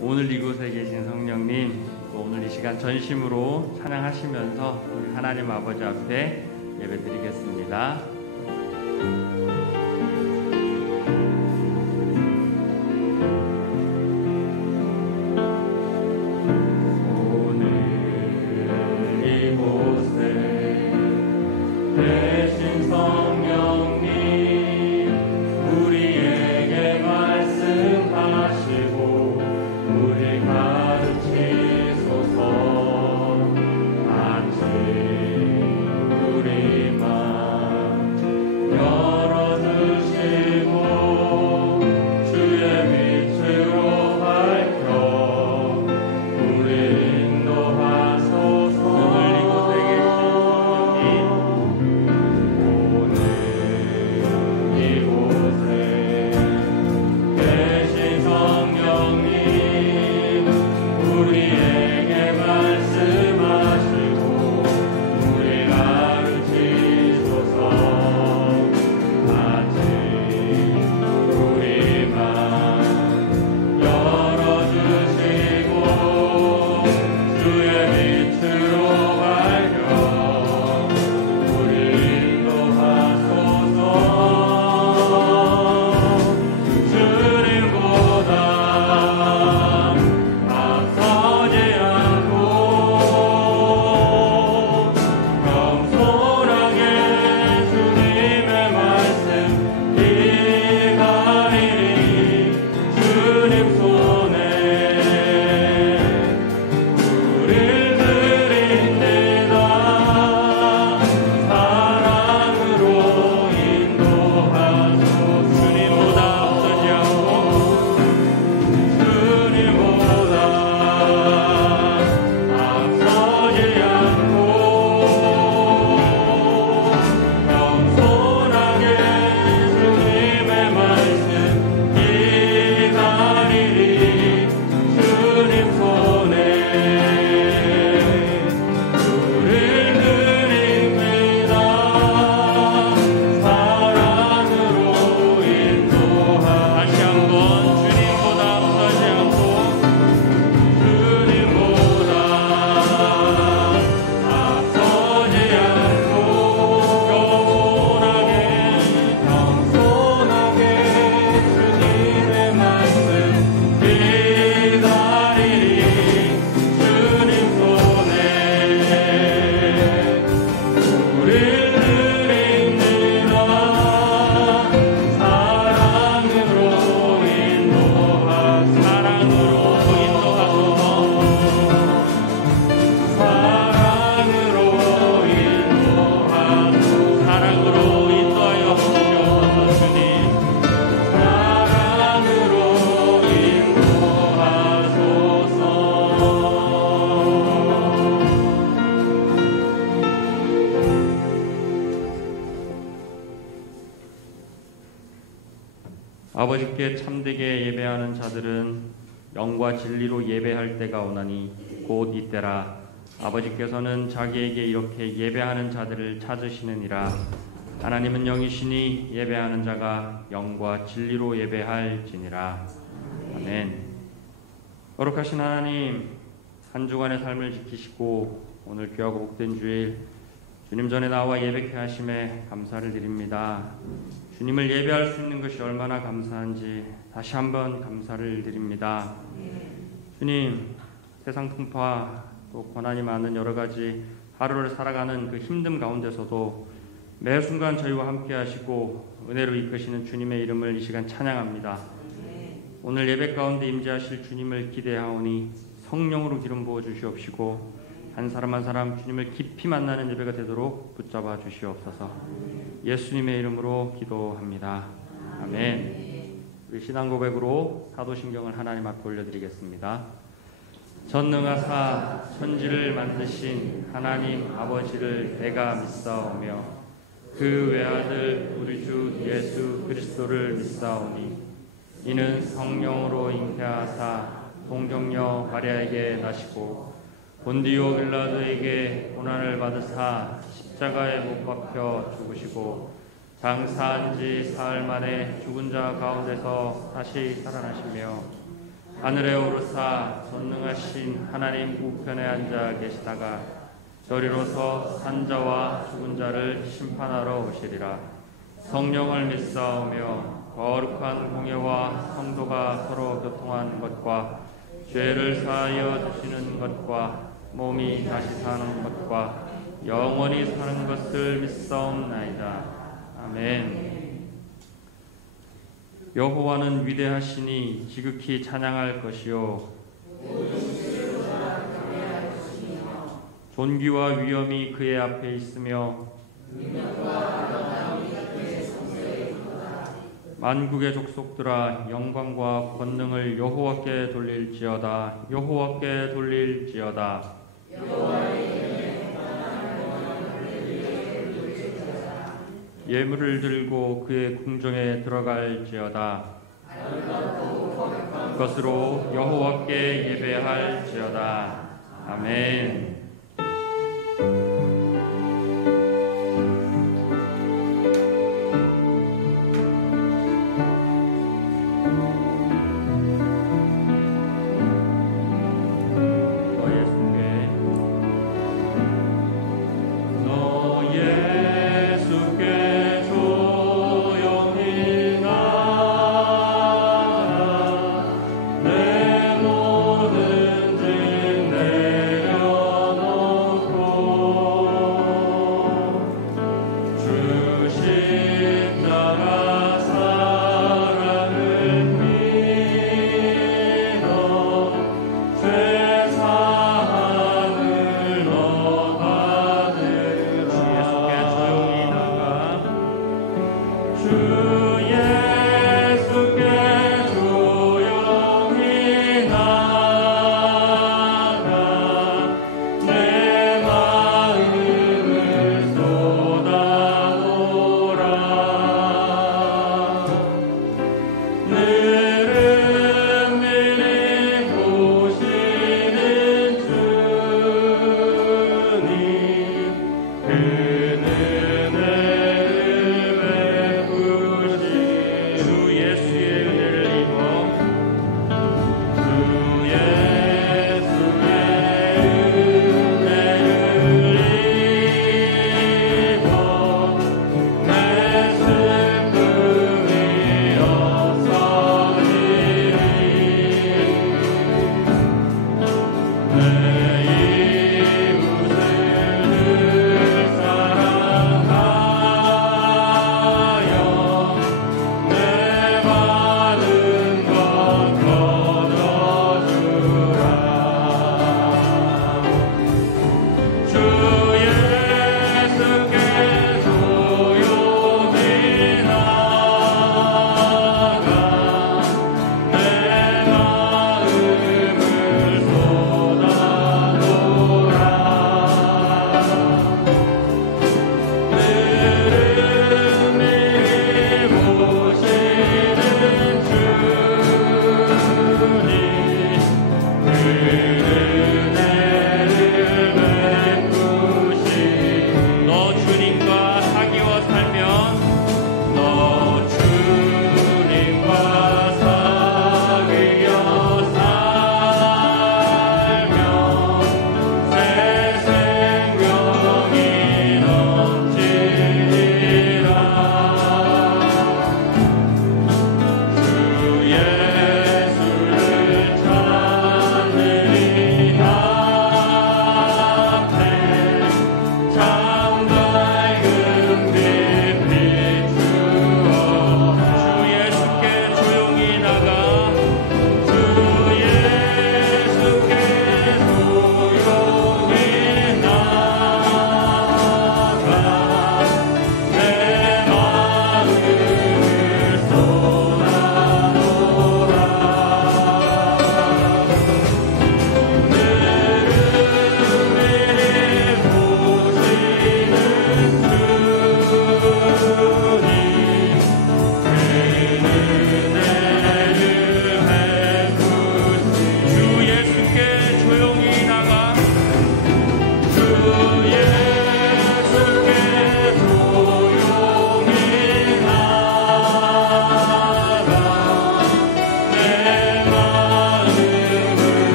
오늘 이곳에 계신 성령님, 또 오늘 이 시간 전심으로 찬양하시면서 우리 하나님 아버지 앞에 예배드리겠습니다. 아버지께 참되게 예배하는 자들은 영과 진리로 예배할 때가 오나니 곧 이때라. 아버지께서는 자기에게 이렇게 예배하는 자들을 찾으시느니라. 하나님은 영이시니 예배하는 자가 영과 진리로 예배할지니라. 아멘. 거룩하신 하나님, 한 주간의 삶을 지키시고 오늘 귀하고 복된 주일 주님 전에 나와 예배케 하심에 감사를 드립니다. 주님을 예배할 수 있는 것이 얼마나 감사한지 다시 한번 감사를 드립니다. 주님, 세상 풍파 또 고난이 많은 여러 가지 하루를 살아가는 그 힘듦 가운데서도 매 순간 저희와 함께 하시고 은혜로 이끄시는 주님의 이름을 이 시간 찬양합니다. 오늘 예배 가운데 임재하실 주님을 기대하오니 성령으로 기름 부어 주시옵시고 한 사람 한 사람 주님을 깊이 만나는 예배가 되도록 붙잡아 주시옵소서. 예수님의 이름으로 기도합니다. 아멘. 우리 신앙 고백으로 사도신경을 하나님 앞에 올려드리겠습니다. 전능하사 천지를 만드신 하나님 아버지를 내가 믿사오며 그 외아들 우리 주 예수 그리스도를 믿사오니 이는 성령으로 잉태하사 동정녀 마리아에게 나시고 본디오 빌라도에게 고난을 받으사 십자가에 못 박혀 죽으시고 장사한 지 사흘 만에 죽은 자 가운데서 다시 살아나시며 하늘에 오르사 전능하신 하나님 우편에 앉아 계시다가 저리로서 산자와 죽은 자를 심판하러 오시리라. 성령을 믿사오며 거룩한 공예와 성도가 서로 교통한 것과 죄를 사하여 주시는 것과 몸이 다시 사는 것과 영원히 사는 것을 믿사옵나이다. 아멘. 여호와는 위대하시니 지극히 찬양할 것이요 존귀와 위엄이 그의 앞에 있으며 만국의 족속들아 영광과 권능을 여호와께 돌릴지어다. 여호와께 돌릴지어다. 예물을 들고 그의 궁정에 들어갈지어다. 그것으로 여호와께 예배할지어다. 아멘. 내 모든 짐 내려놓고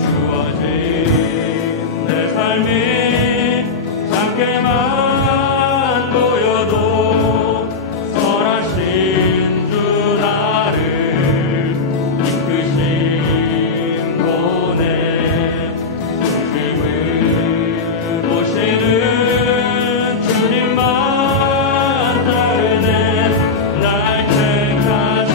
주어진 내 삶이 작게만 보여도 선하신 주 나를 이끄신 곳에 주님을 모시는 주님만 따르네. 날 택하신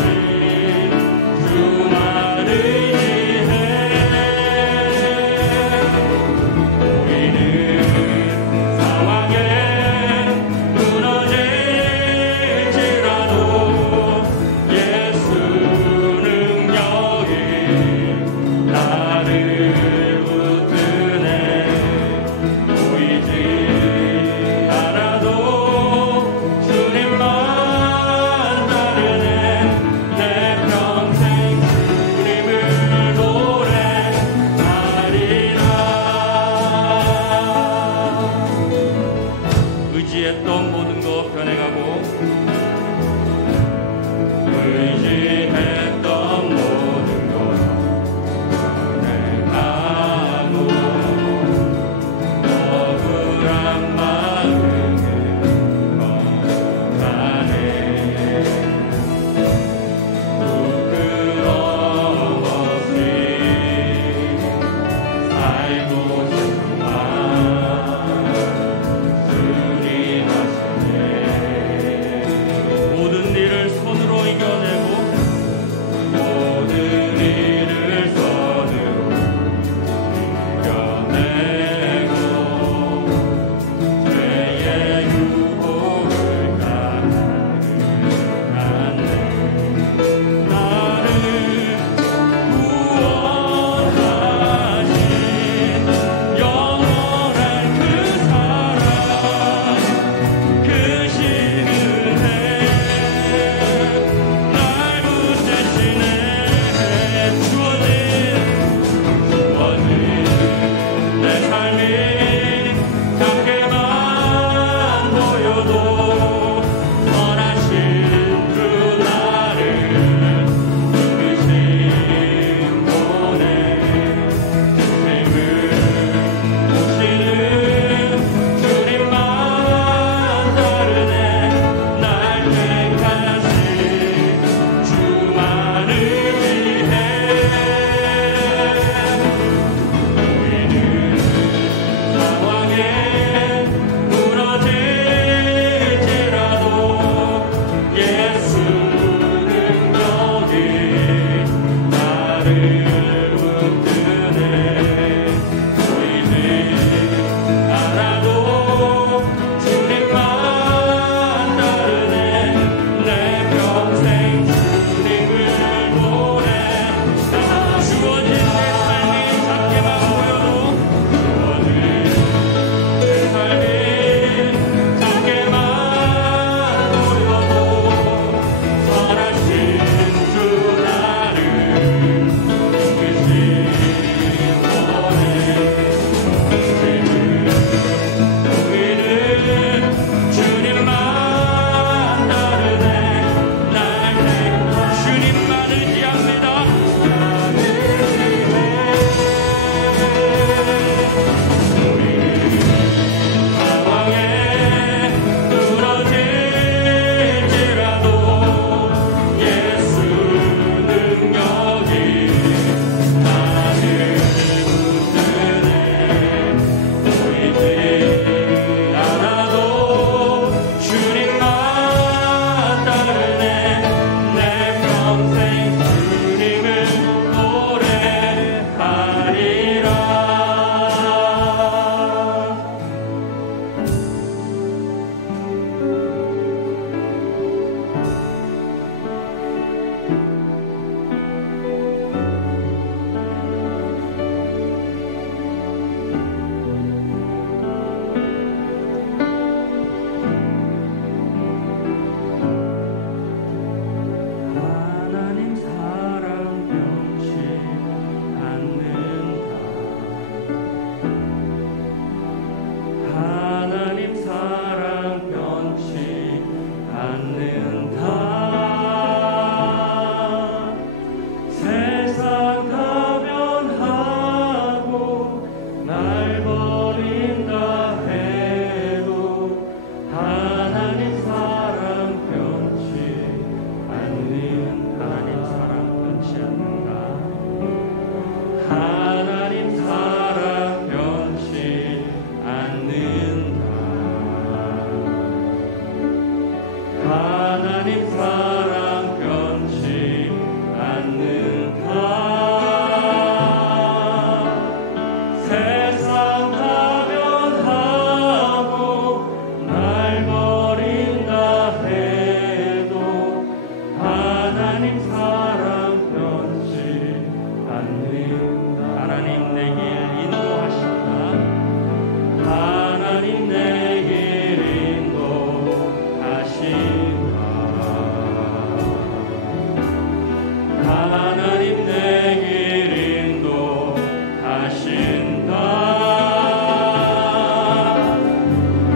하나님 사랑 변치 않는다. 하나님 내 길 인도하신다. 하나님 내 길 인도하신다. 하나님 내 길 인도하신다.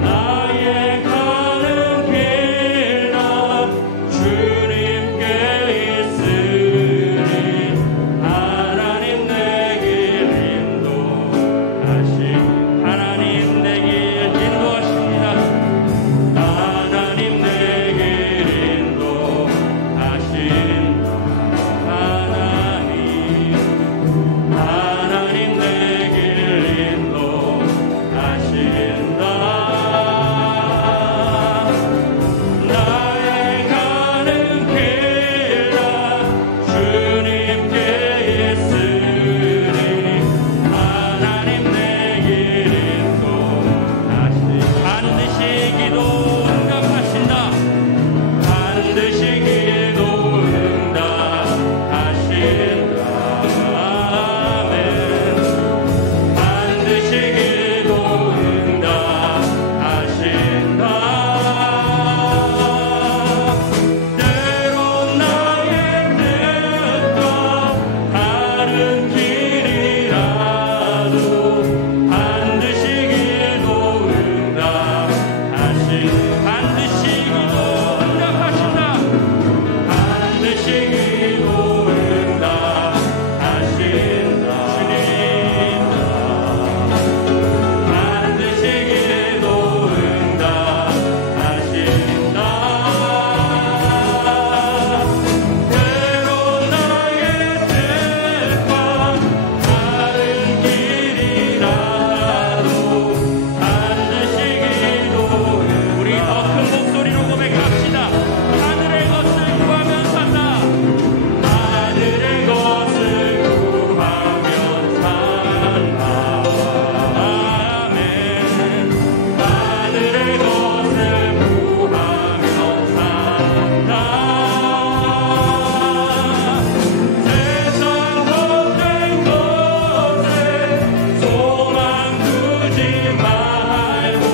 나의 가는 길 나 주님께 있으니 하나님 내 길 인도하신다. 하나님 내 길 인도하십니다. 하나님 내 길 인도하신다. 하나님 내 길 인도하신다. 나의 가는 길 다 주님께 있으니 하나님 내 길 인도하신다. 반드시 기도 응답하신다. 반드시 기도 응답하신다. 아멘. 반드시 기도 응답하신다. 때론 나의 뜻과 다른 길이라도 반드시 기도 응답하신다. 반드시 기도 응답하신다. 반드시 기도 응답하신다. 반드시 기도 응답하신다. 때론 나의 뜻과 다른 길이라도 반드시 기도 우리 더 큰 목소리로 고백합시다. 하늘의 것을 구하면 산다. 하늘의 것을 구하면 산다. 아멘. 하늘의 것을 구하면 산다. 세상 헛된 것에 소망 두지 말고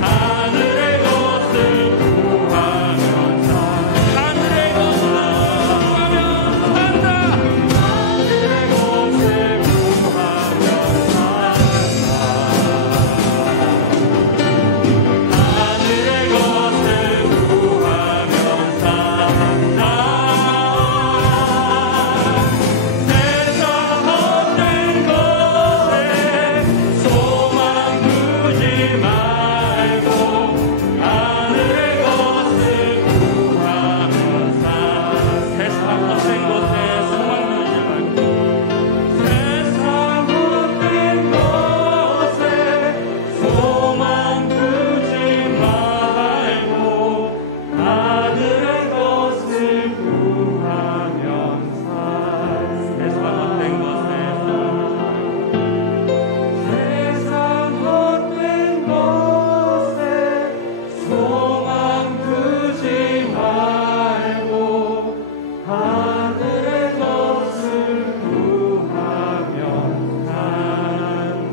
하늘의 것을 구하면 산다. 하늘의 것을 구하면 산다. 하늘의 것을 구하면 산다. 하늘의 것을 구하면 산다. 세상 헛된 것에 소망 두지 말고 하늘의 것을 구하면 산다. 세상 헛된 것에 소망 두지 말고 세상 헛된 것에 소망 두지 말고 하늘의 것을 구하면 산다. 세상 헛된 것에 세상 헛된 것에 소망 두지 말고 하늘의 것을 구하면 산다.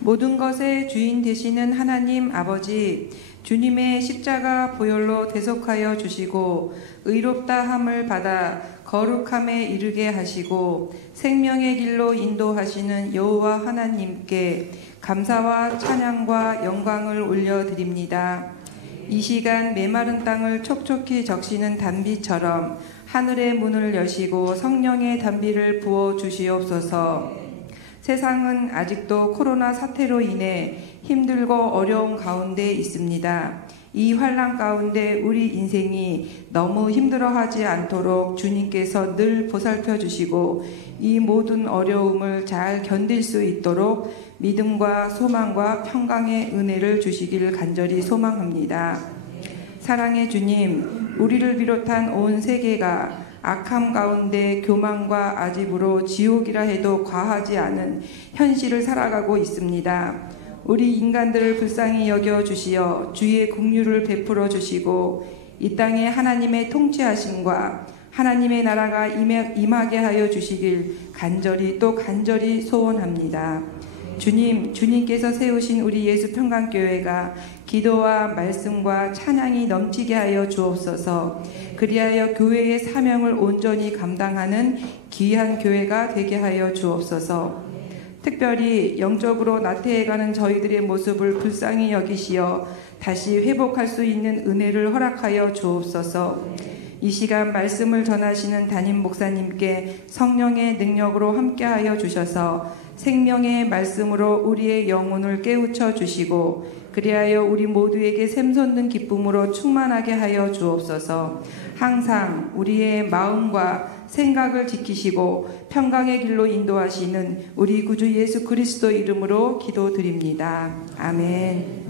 모든 것의 주인 되시는 하나님 아버지, 주님의 십자가 보혈로 대속하여 주시고 의롭다 함을 받아 거룩함에 이르게 하시고 생명의 길로 인도하시는 여호와 하나님께 감사와 찬양과 영광을 올려드립니다. 이 시간 메마른 땅을 촉촉히 적시는 단비처럼 하늘의 문을 여시고 성령의 단비를 부어 주시옵소서. 세상은 아직도 코로나 사태로 인해 힘들고 어려운 가운데 있습니다. 이 환난 가운데 우리 인생이 너무 힘들어하지 않도록 주님께서 늘 보살펴 주시고 이 모든 어려움을 잘 견딜 수 있도록 믿음과 소망과 평강의 은혜를 주시기를 간절히 소망합니다. 사랑의 주님, 우리를 비롯한 온 세계가 악함 가운데 교만과 아집으로 지옥이라 해도 과하지 않은 현실을 살아가고 있습니다. 우리 인간들을 불쌍히 여겨 주시어 주의 긍휼을 베풀어 주시고 이 땅에 하나님의 통치하심과 하나님의 나라가 임하게 하여 주시길 간절히 또 간절히 소원합니다. 주님께서 세우신 우리 예수평강교회가 기도와 말씀과 찬양이 넘치게 하여 주옵소서. 그리하여 교회의 사명을 온전히 감당하는 귀한 교회가 되게 하여 주옵소서. 특별히 영적으로 나태해가는 저희들의 모습을 불쌍히 여기시어 다시 회복할 수 있는 은혜를 허락하여 주옵소서. 이 시간 말씀을 전하시는 담임 목사님께 성령의 능력으로 함께하여 주셔서 생명의 말씀으로 우리의 영혼을 깨우쳐 주시고 그리하여 우리 모두에게 샘솟는 기쁨으로 충만하게 하여 주옵소서. 항상 우리의 마음과 생각을 지키시고 평강의 길로 인도하시는 우리 구주 예수 그리스도 이름으로 기도드립니다. 아멘.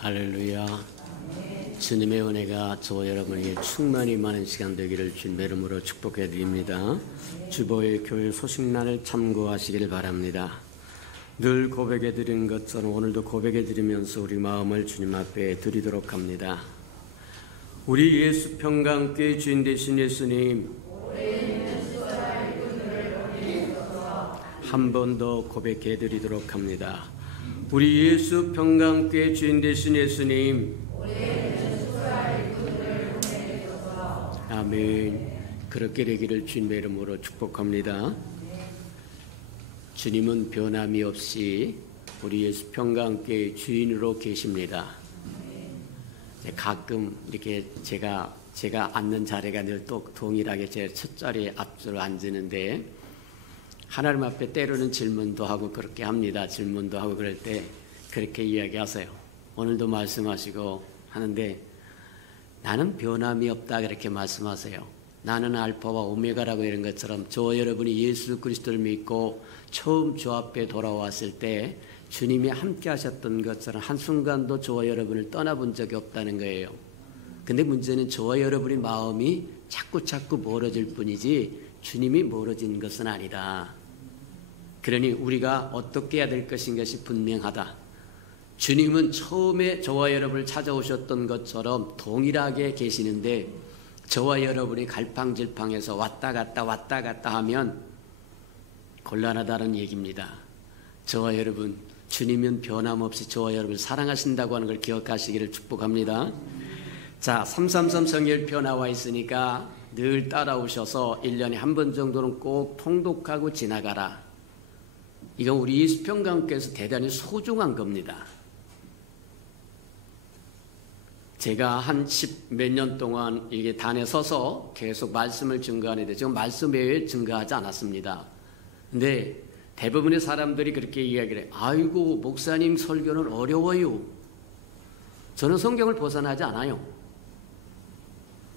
할렐루야. 주님의 은혜가 저와 여러분에게 충만히 많은 시간 되기를 주님의 이름으로 축복해 드립니다. 주보의 교회 소식란을 참고하시길 바랍니다. 늘 고백해 드리는 것처럼 오늘도 고백해 드리면서 우리 마음을 주님 앞에 드리도록 합니다. 우리 예수 평강교회 주인 되신 예수님, 한 번 더 고백해 드리도록 합니다. 우리 예수 평강교회 주인 되신 예수님, 아멘. 그렇게 되기를 주님의 이름으로 축복합니다. 주님은 변함이 없이 우리 예수 평강교회 주인으로 계십니다. 가끔 이렇게 제가 앉는 자리가 늘 또 동일하게 제 첫 자리에 앞줄 앉는데 하나님 앞에 때로는 질문도 하고 그렇게 합니다. 질문도 하고 그럴 때 그렇게 이야기하세요. 오늘도 말씀하시고 하는데 나는 변함이 없다 그렇게 말씀하세요. 나는 알파와 오메가라고 이런 것처럼 저와 여러분이 예수 그리스도를 믿고 처음 주 앞에 돌아왔을 때 주님이 함께 하셨던 것처럼 한순간도 저와 여러분을 떠나본 적이 없다는 거예요. 근데 문제는 저와 여러분의 마음이 자꾸 멀어질 뿐이지 주님이 멀어진 것은 아니다. 그러니 우리가 어떻게 해야 될 것인 것이 분명하다. 주님은 처음에 저와 여러분을 찾아오셨던 것처럼 동일하게 계시는데 저와 여러분이 갈팡질팡해서 왔다 갔다 하면 곤란하다는 얘기입니다. 저와 여러분, 주님은 변함없이 저와 여러분을 사랑하신다고 하는 걸 기억하시기를 축복합니다. 자, 333 성결표 나와 있으니까 늘 따라오셔서 1년에 한 번 정도는 꼭 통독하고 지나가라. 이건 우리 예수평강교회에서 대단히 소중한 겁니다. 제가 한 10몇 년 동안 이게 단에 서서 계속 말씀을 증거하는데 지금 말씀 외에 증거하지 않았습니다. 근데 대부분의 사람들이 그렇게 이야기를 해요. 아이고 목사님 설교는 어려워요. 저는 성경을 벗어나지 않아요.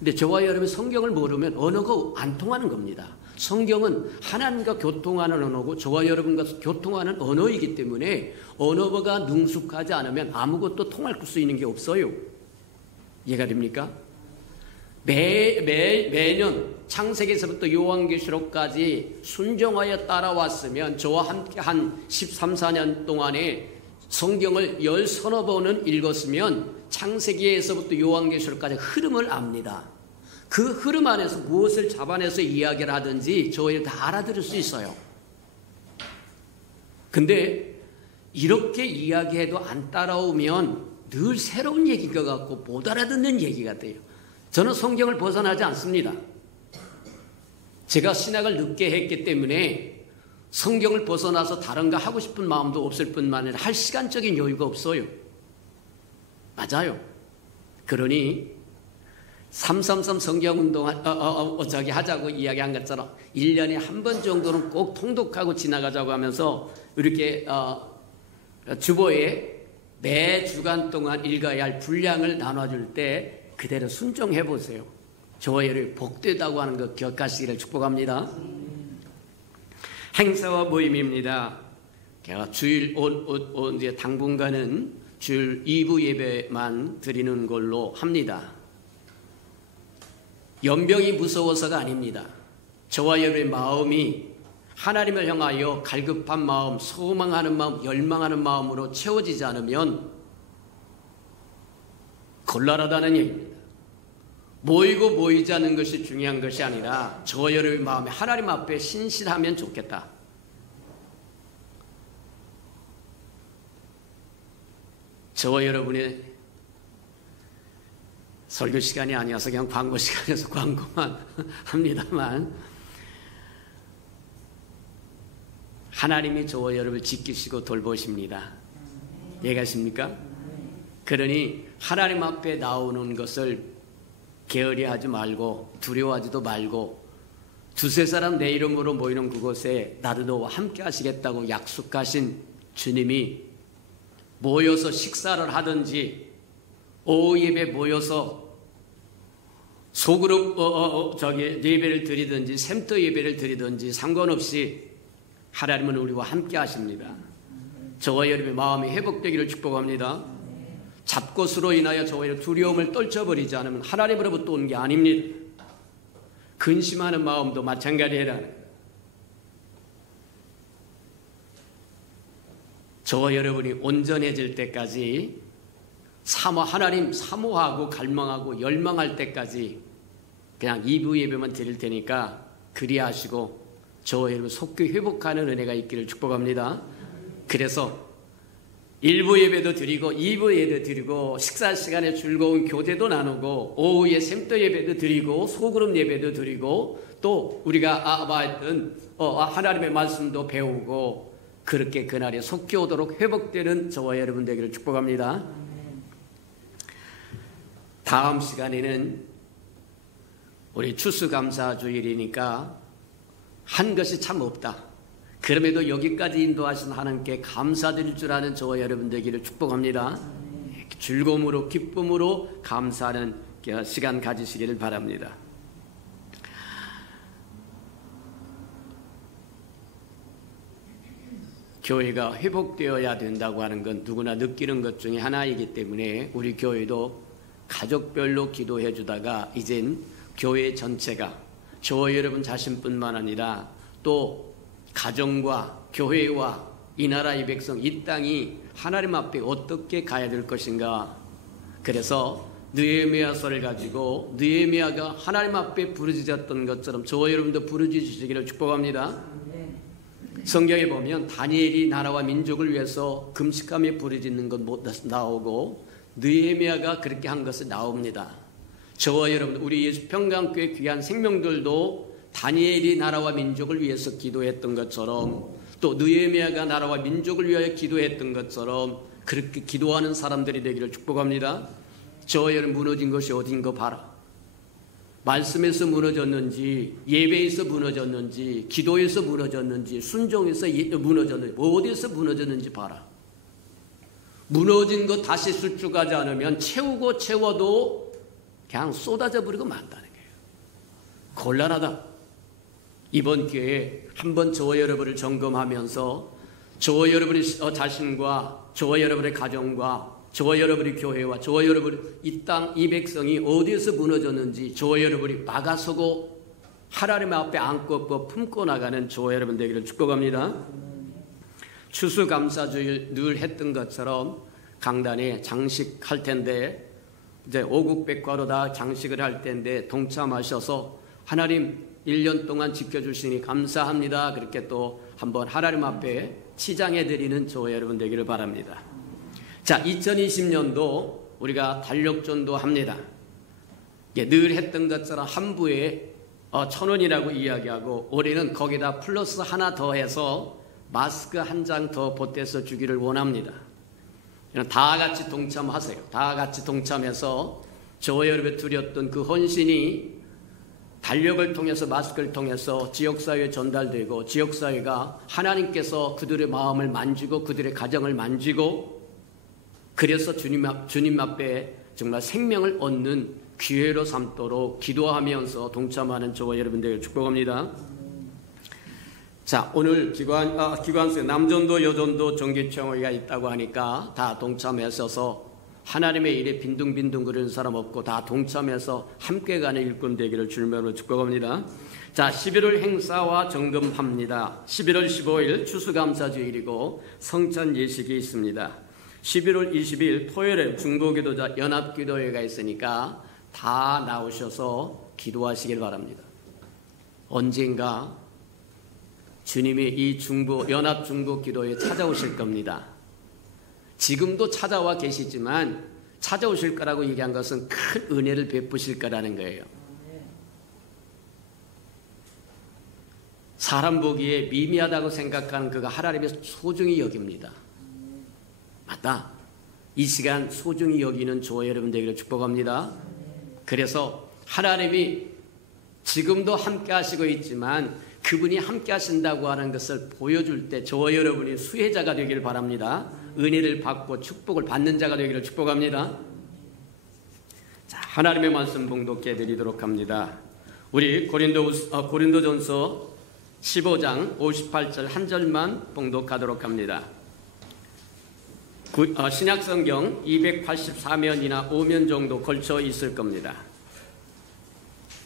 근데 저와 여러분이 성경을 모르면 언어가 안 통하는 겁니다. 성경은 하나님과 교통하는 언어고 저와 여러분과 교통하는 언어이기 때문에 언어가 능숙하지 않으면 아무것도 통할 수 있는 게 없어요. 이해가 됩니까? 매년 창세기에서부터 요한계시록까지 순종하여 따라왔으면 저와 함께 한 13, 14년 동안에 성경을 10서너 번은 읽었으면 창세기에서부터 요한계시록까지 흐름을 압니다. 그 흐름 안에서 무엇을 잡아내서 이야기를 하든지 저희를 다 알아들을 수 있어요. 근데 이렇게 이야기해도 안 따라오면 늘 새로운 얘기인 것 같고 못 알아듣는 얘기가 돼요. 저는 성경을 벗어나지 않습니다. 제가 신학을 늦게 했기 때문에 성경을 벗어나서 다른 거 하고 싶은 마음도 없을 뿐만 아니라 할 시간적인 여유가 없어요. 맞아요. 그러니 333 성경운동 하자고 이야기한 것처럼 1년에 한 번 정도는 꼭 통독하고 지나가자고 하면서 이렇게 주보에 매 주간 동안 읽어야 할 분량을 나눠줄 때 그대로 순종해 보세요. 저와 여러분이 복되다고 하는 것 기억하시기를 축복합니다. 행사와 모임입니다. 제가 주일 이제 당분간은 주일 2부 예배만 드리는 걸로 합니다. 연병이 무서워서가 아닙니다. 저와 여러분의 마음이 하나님을 향하여 갈급한 마음, 소망하는 마음, 열망하는 마음으로 채워지지 않으면 곤란하다는 얘기입니다. 모이고 모이지 않는 것이 중요한 것이 아니라 저와 여러분의 마음이 하나님 앞에 신실하면 좋겠다. 저와 여러분의 설교 시간이 아니어서 그냥 광고 시간에서 광고만 합니다만 하나님이 저와 여러분을 지키시고 돌보십니다. 이해가십니까? 그러니 하나님 앞에 나오는 것을 게으리하지 말고 두려워하지도 말고 두세 사람 내 이름으로 모이는 그곳에 나도 너와 함께 하시겠다고 약속하신 주님이 모여서 식사를 하든지 오후 예배 모여서 소그룹 예배를 드리든지 샘터 예배를 드리든지 상관없이 하나님은 우리와 함께 하십니다. 저와 여러분의 마음이 회복되기를 축복합니다. 잡것으로 인하여 저와 여러분 두려움을 떨쳐버리지 않으면 하나님으로부터 온 게 아닙니다. 근심하는 마음도 마찬가지라는 거예요. 저와 여러분이 온전해질 때까지 하나님 사모하고 갈망하고 열망할 때까지 그냥 2부 예배만 드릴 테니까 그리하시고 저와 여러분 속히 회복하는 은혜가 있기를 축복합니다. 그래서 1부 예배도 드리고 2부 예배도 드리고 식사 시간에 즐거운 교제도 나누고 오후에 샘터 예배도 드리고 소그룹 예배도 드리고 또 우리가 했던 하나님의 말씀도 배우고 그렇게 그날에 속히 오도록 회복되는 저와 여러분 되기를 축복합니다. 다음 시간에는 우리 추수감사주일이니까 한 것이 참 없다. 그럼에도 여기까지 인도하신 하나님께 감사드릴 줄 아는 저와 여러분 되기를 축복합니다. 즐거움으로 기쁨으로 감사하는 시간 가지시기를 바랍니다. 교회가 회복되어야 된다고 하는 건 누구나 느끼는 것 중에 하나이기 때문에 우리 교회도 가족별로 기도해 주다가 이젠 교회 전체가 저와 여러분 자신뿐만 아니라 또 가정과 교회와 이 나라 이 백성 이 땅이 하나님 앞에 어떻게 가야 될 것인가. 그래서 느헤미야서를 가지고 느헤미야가 하나님 앞에 부르짖었던 것처럼 저와 여러분도 부르짖으시기를 축복합니다. 성경에 보면 다니엘이 나라와 민족을 위해서 금식하며 부르짖는 것 나오고 느헤미야가 그렇게 한 것이 나옵니다. 저와 여러분 우리 예수 평강교회 귀한 생명들도 다니엘이 나라와 민족을 위해서 기도했던 것처럼 또 느헤미야가 나라와 민족을 위하여 기도했던 것처럼 그렇게 기도하는 사람들이 되기를 축복합니다. 저와 여러분 무너진 것이 어딘 거 봐라. 말씀에서 무너졌는지 예배에서 무너졌는지 기도에서 무너졌는지 순종에서 무너졌는지 어디에서 무너졌는지 봐라. 무너진 것 다시 수축하지 않으면 채워도 그냥 쏟아져 버리고 만다는 거예요. 곤란하다. 이번 기회에 한번 저와 여러분을 점검하면서 저와 여러분의 자신과 저와 여러분의 가정과 저와 여러분의 교회와 저와 여러분의 이 땅, 이 백성이 어디에서 무너졌는지 저와 여러분이 막아서고 하나님 앞에 안고 품고 나가는 저와 여러분 되기를 축복합니다. 추수감사주일 늘 했던 것처럼 강단에 장식할 텐데 이제 오국백과로 다 장식을 할 텐데 동참하셔서 하나님 1년 동안 지켜주시니 감사합니다. 그렇게 또 한번 하나님 앞에 치장해 드리는 저와 여러분 되기를 바랍니다. 자, 2020년도 우리가 달력전도 합니다. 늘 했던 것처럼 한 부에 1,000원이라고 이야기하고 올해는 거기다 플러스 하나 더 해서 마스크 한 장 더 보태서 주기를 원합니다. 다 같이 동참하세요. 다 같이 동참해서 저와 여러분이 드렸던 그 헌신이 달력을 통해서 마스크를 통해서 지역사회에 전달되고 지역사회가 하나님께서 그들의 마음을 만지고 그들의 가정을 만지고 그래서 주님 앞에 정말 생명을 얻는 기회로 삼도록 기도하면서 동참하는 저와 여러분들 축복합니다. 자, 오늘 기관수에 남전도 여전도 정기총회가 있다고 하니까 다 동참하셔서 하나님의 일에 빈둥빈둥 거리는 사람 없고 다 동참해서 함께 가는 일꾼 되기를 주님으로 축복합니다. 자, 11월 행사와 점검합니다. 11월 15일 추수감사주일이고 성찬 예식이 있습니다. 11월 20일 토요일에 중보기도자 연합기도회가 있으니까 다 나오셔서 기도하시길 바랍니다. 언젠가 주님이 이 연합 중보기도회에 찾아오실 겁니다. 지금도 찾아와 계시지만 찾아오실 거라고 얘기한 것은 큰 은혜를 베푸실 거라는 거예요. 사람 보기에 미미하다고 생각하는 그가 하나님의 소중히 여깁니다. 맞다. 이 시간 소중히 여기는 저와 여러분 되기를 축복합니다. 그래서 하나님이 지금도 함께 하시고 있지만 그분이 함께 하신다고 하는 것을 보여줄 때 저와 여러분이 수혜자가 되기를 바랍니다. 은혜를 받고 축복을 받는 자가 되기를 축복합니다. 자, 하나님의 말씀 봉독해 드리도록 합니다. 우리 고린도전서 15장 58절 한 절만 봉독하도록 합니다. 신약성경 284면이나 5면 정도 걸쳐 있을 겁니다.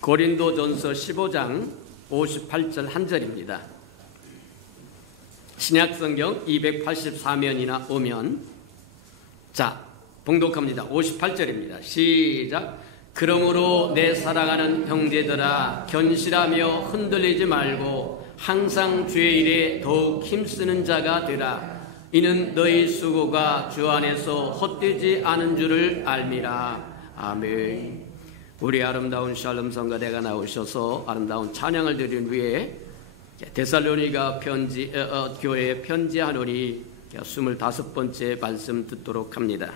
고린도전서 15장 58절 한 절입니다. 신약성경 284면이나 5면. 자, 봉독합니다. 58절입니다. 시작. 그러므로 내 사랑하는 형제들아 견실하며 흔들리지 말고 항상 주의 일에 더욱 힘쓰는 자가 되라. 이는 너희 수고가 주 안에서 헛되지 않은 줄을 알미라. 아멘. 우리 아름다운 샬롬 성가대가 나오셔서 아름다운 찬양을 드린 후에 데살로니가 교회에 편지하노니 25번째 말씀 듣도록 합니다.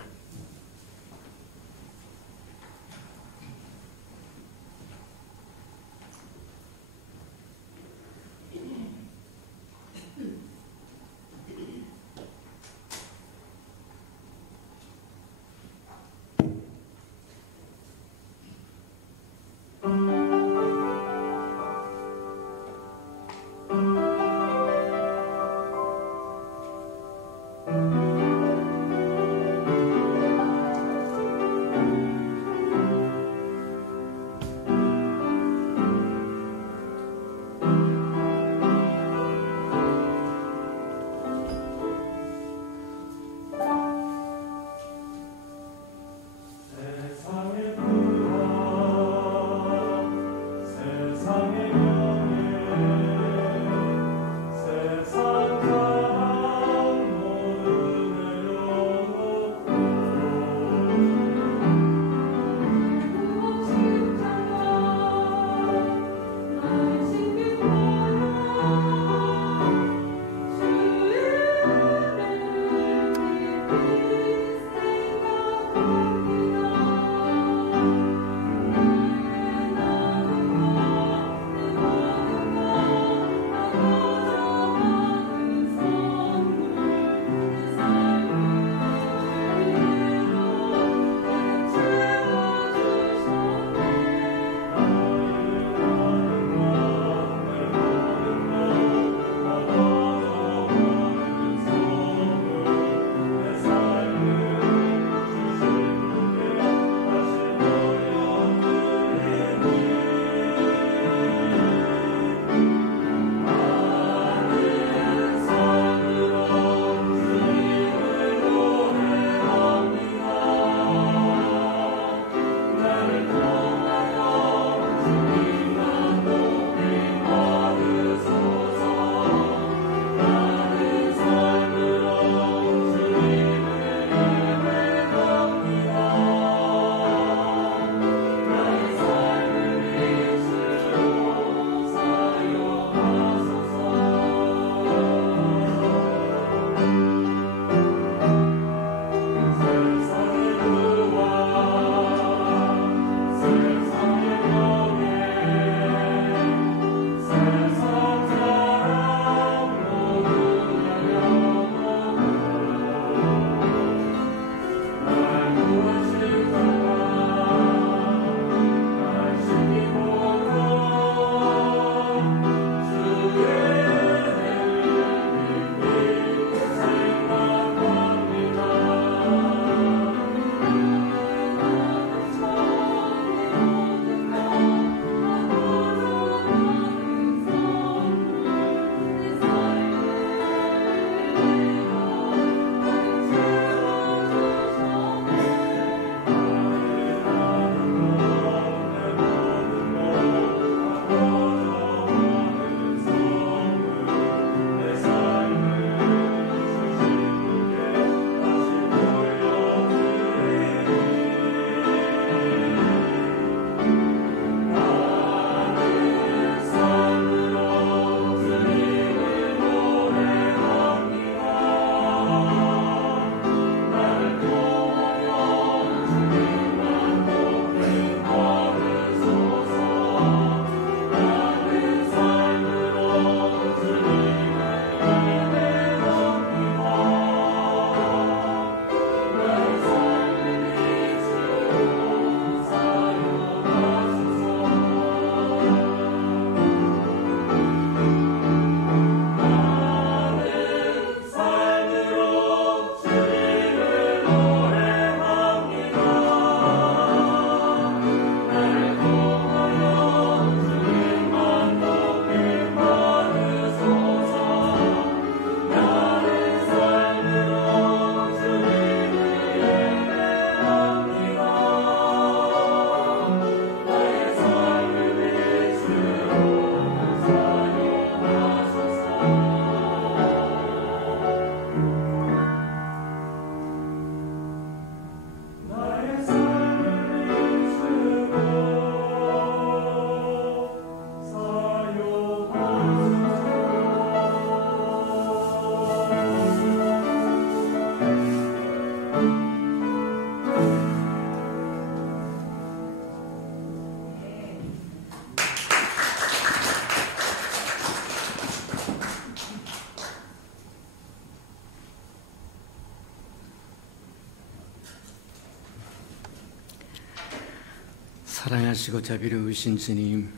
사랑하시고 자비로우신 주님,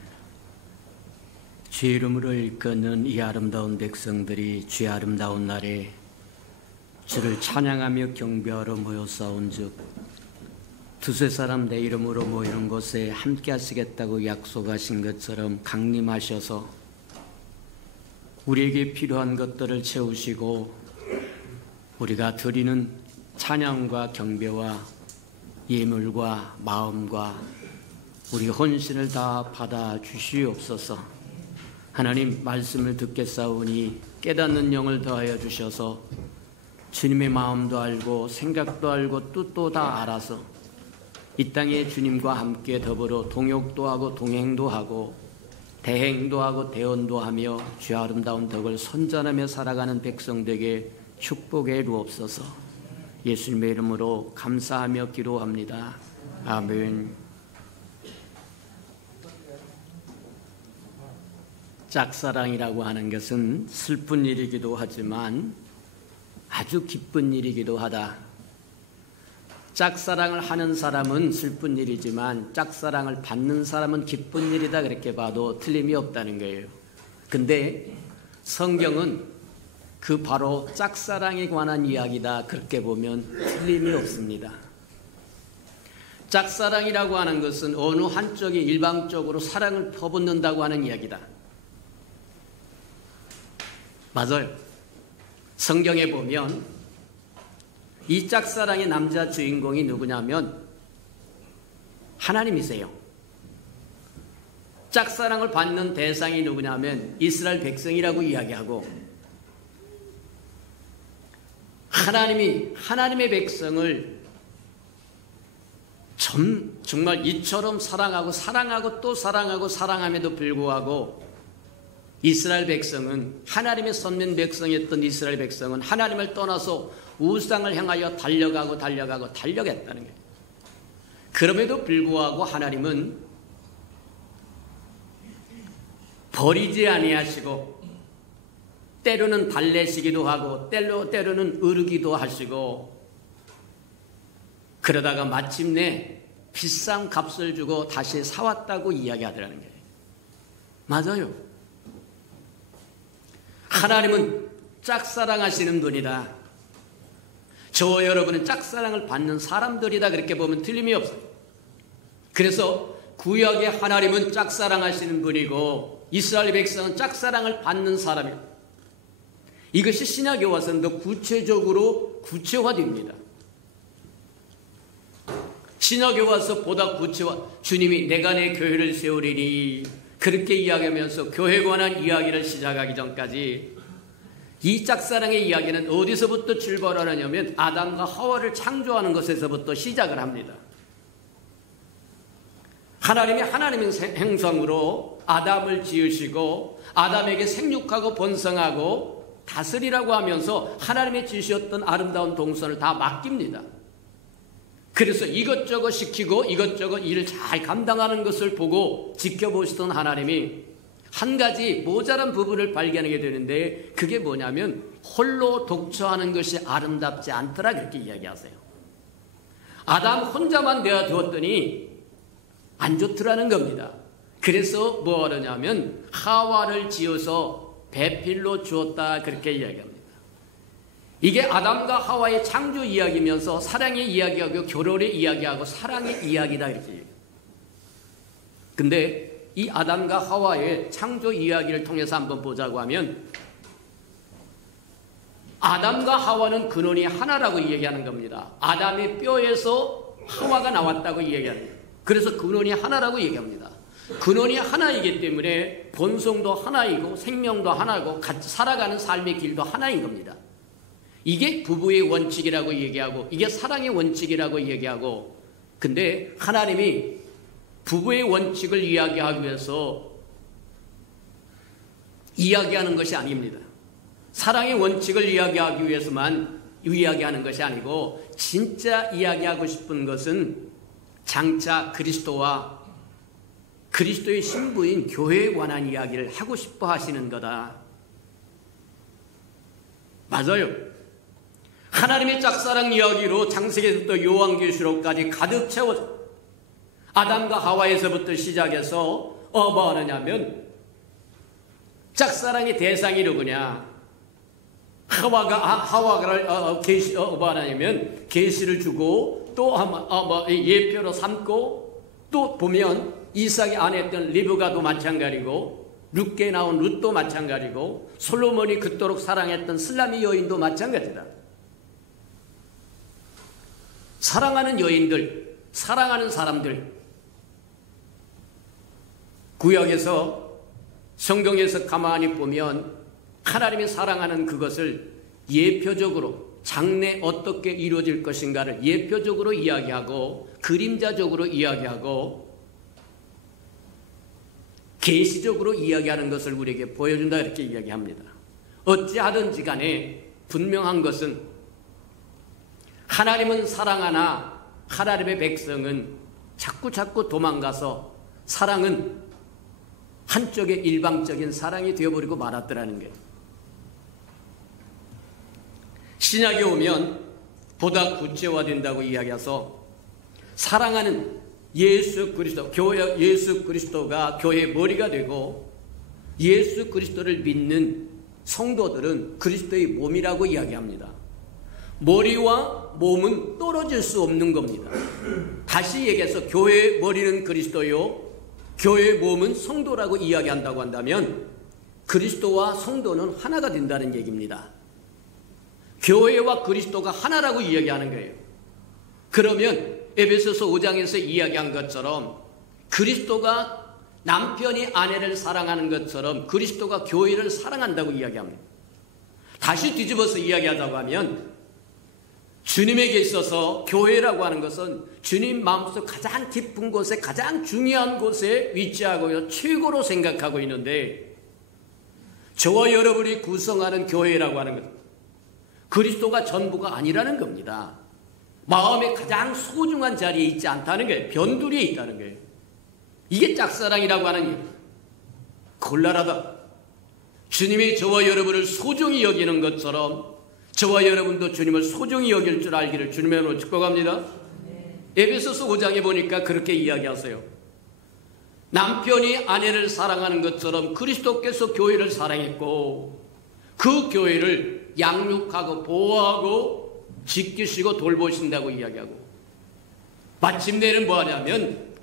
주의 이름으로 일컫는 이 아름다운 백성들이 주의 아름다운 날에 주를 찬양하며 경배하러 모여싸운즉 두세 사람 내 이름으로 모이는 곳에 함께 하시겠다고 약속하신 것처럼 강림하셔서 우리에게 필요한 것들을 채우시고 우리가 드리는 찬양과 경배와 예물과 마음과 우리 헌신을 다 받아 주시옵소서. 하나님, 말씀을 듣겠사오니 깨닫는 영을 더하여 주셔서 주님의 마음도 알고 생각도 알고 뜻도 다 알아서 이 땅에 주님과 함께 더불어 동역도 하고 동행도 하고 대행도 하고 대언도 하며 주의 아름다운 덕을 선전하며 살아가는 백성들에게 축복해 주옵소서. 예수님의 이름으로 감사하며 기도합니다. 아멘. 짝사랑이라고 하는 것은 슬픈 일이기도 하지만 아주 기쁜 일이기도 하다. 짝사랑을 하는 사람은 슬픈 일이지만 짝사랑을 받는 사람은 기쁜 일이다, 그렇게 봐도 틀림이 없다는 거예요. 근데 성경은 그 바로 짝사랑에 관한 이야기다, 그렇게 보면 틀림이 없습니다. 짝사랑이라고 하는 것은 어느 한쪽이 일방적으로 사랑을 퍼붓는다고 하는 이야기다. 맞아요. 성경에 보면 이 짝사랑의 남자 주인공이 누구냐면 하나님이세요. 짝사랑을 받는 대상이 누구냐면 이스라엘 백성이라고 이야기하고, 하나님이 하나님의 백성을 정말 이처럼 사랑하고 또 사랑하고 사랑함에도 불구하고 이스라엘 백성은, 하나님의 선민 백성이었던 이스라엘 백성은 하나님을 떠나서 우상을 향하여 달려갔다는 거예요. 그럼에도 불구하고 하나님은 버리지 아니하시고 때로는 달래시기도 하고 때로는 으르기도 하시고, 그러다가 마침내 비싼 값을 주고 다시 사왔다고 이야기하더라는 거예요. 맞아요. 하나님은 짝사랑하시는 분이다. 저와 여러분은 짝사랑을 받는 사람들이다, 그렇게 보면 틀림이 없어요. 그래서 구약의 하나님은 짝사랑하시는 분이고 이스라엘 백성은 짝사랑을 받는 사람이에요. 이것이 신약에 와서는 더 구체적으로 구체화됩니다. 신약에 와서 보다 구체화, 주님이 내가 내 교회를 세우리니 그렇게 이야기하면서 교회에 관한 이야기를 시작하기 전까지 이 짝사랑의 이야기는 어디서부터 출발하느냐면 아담과 하와를 창조하는 것에서부터 시작을 합니다. 하나님이 하나님의 행성으로 아담을 지으시고 아담에게 생육하고 번성하고 다스리라고 하면서 하나님이 지으셨던 아름다운 동선을 다 맡깁니다. 그래서 이것저것 시키고 이것저것 일을 잘 감당하는 것을 보고 지켜보시던 하나님이 한 가지 모자란 부분을 발견하게 되는데, 그게 뭐냐면 홀로 독처하는 것이 아름답지 않더라, 그렇게 이야기하세요. 아담 혼자만 내어두었더니 안 좋더라는 겁니다. 그래서 뭐 하느냐면 하와를 지어서 배필로 주었다, 그렇게 이야기합니다. 이게 아담과 하와의 창조 이야기면서 사랑의 이야기하고 결혼의 이야기하고 사랑의 이야기다, 이렇게 얘기해요. 근데 이 아담과 하와의 창조 이야기를 통해서 한번 보자고 하면 아담과 하와는 근원이 하나라고 얘기하는 겁니다. 아담의 뼈에서 하와가 나왔다고 얘기합니다. 그래서 근원이 하나라고 얘기합니다. 근원이 하나이기 때문에 본성도 하나이고 생명도 하나고 같이 살아가는 삶의 길도 하나인 겁니다. 이게 부부의 원칙이라고 얘기하고 이게 사랑의 원칙이라고 얘기하고, 근데 하나님이 부부의 원칙을 이야기하기 위해서 이야기하는 것이 아닙니다. 사랑의 원칙을 이야기하기 위해서만 이야기하는 것이 아니고 진짜 이야기하고 싶은 것은 장차 그리스도와 그리스도의 신부인 교회에 관한 이야기를 하고 싶어 하시는 거다. 맞아요. 하나님의 짝사랑 이야기로 창세기부터 요한계시록까지 가득 채워져 아담과 하와에서부터 시작해서 뭐 하느냐면 짝사랑의 대상이 누구냐? 하와를 뭐 하냐면 계시를 주고 또 예표로 삼고 또 보면 이삭이 아내였던 리브가도 마찬가지고 룻게 나온 룻도 마찬가지고 솔로몬이 그토록 사랑했던 슬라미 여인도 마찬가지다. 사랑하는 여인들, 사랑하는 사람들, 구약에서 성경에서 가만히 보면 하나님이 사랑하는 그것을 예표적으로 장래 어떻게 이루어질 것인가를 예표적으로 이야기하고 그림자적으로 이야기하고 계시적으로 이야기하는 것을 우리에게 보여준다 이렇게 이야기합니다. 어찌하든지 간에 분명한 것은 하나님은 사랑하나 하나님의 백성은 자꾸 도망가서 사랑은 한쪽의 일방적인 사랑이 되어버리고 말았더라는 거예요. 신약에 오면 보다 구체화된다고 이야기해서 사랑하는 예수 그리스도, 예수 그리스도가 교회의 머리가 되고 예수 그리스도를 믿는 성도들은 그리스도의 몸이라고 이야기합니다. 머리와 몸은 떨어질 수 없는 겁니다. 다시 얘기해서 교회의 머리는 그리스도요, 교회의 몸은 성도라고 이야기한다고 한다면 그리스도와 성도는 하나가 된다는 얘기입니다. 교회와 그리스도가 하나라고 이야기하는 거예요. 그러면 에베소서 5장에서 이야기한 것처럼 그리스도가 남편이 아내를 사랑하는 것처럼 그리스도가 교회를 사랑한다고 이야기합니다. 다시 뒤집어서 이야기하자고 하면 주님에게 있어서 교회라고 하는 것은 주님 마음속 가장 깊은 곳에 가장 중요한 곳에 위치하고 최고로 생각하고 있는데 저와 여러분이 구성하는 교회라고 하는 것 그리스도가 전부가 아니라는 겁니다. 마음의 가장 소중한 자리에 있지 않다는 거예요. 변두리에 있다는 거예요. 이게 짝사랑이라고 하는 얘기예요. 곤란하다. 주님이 저와 여러분을 소중히 여기는 것처럼 저와 여러분도 주님을 소중히 여길 줄 알기를 주님의 이름으로 축복합니다. 에베소서 5장에 보니까 그렇게 이야기하세요. 남편이 아내를 사랑하는 것처럼 그리스도께서 교회를 사랑했고 그 교회를 양육하고 보호하고 지키시고 돌보신다고 이야기하고 마침내는 뭐하냐면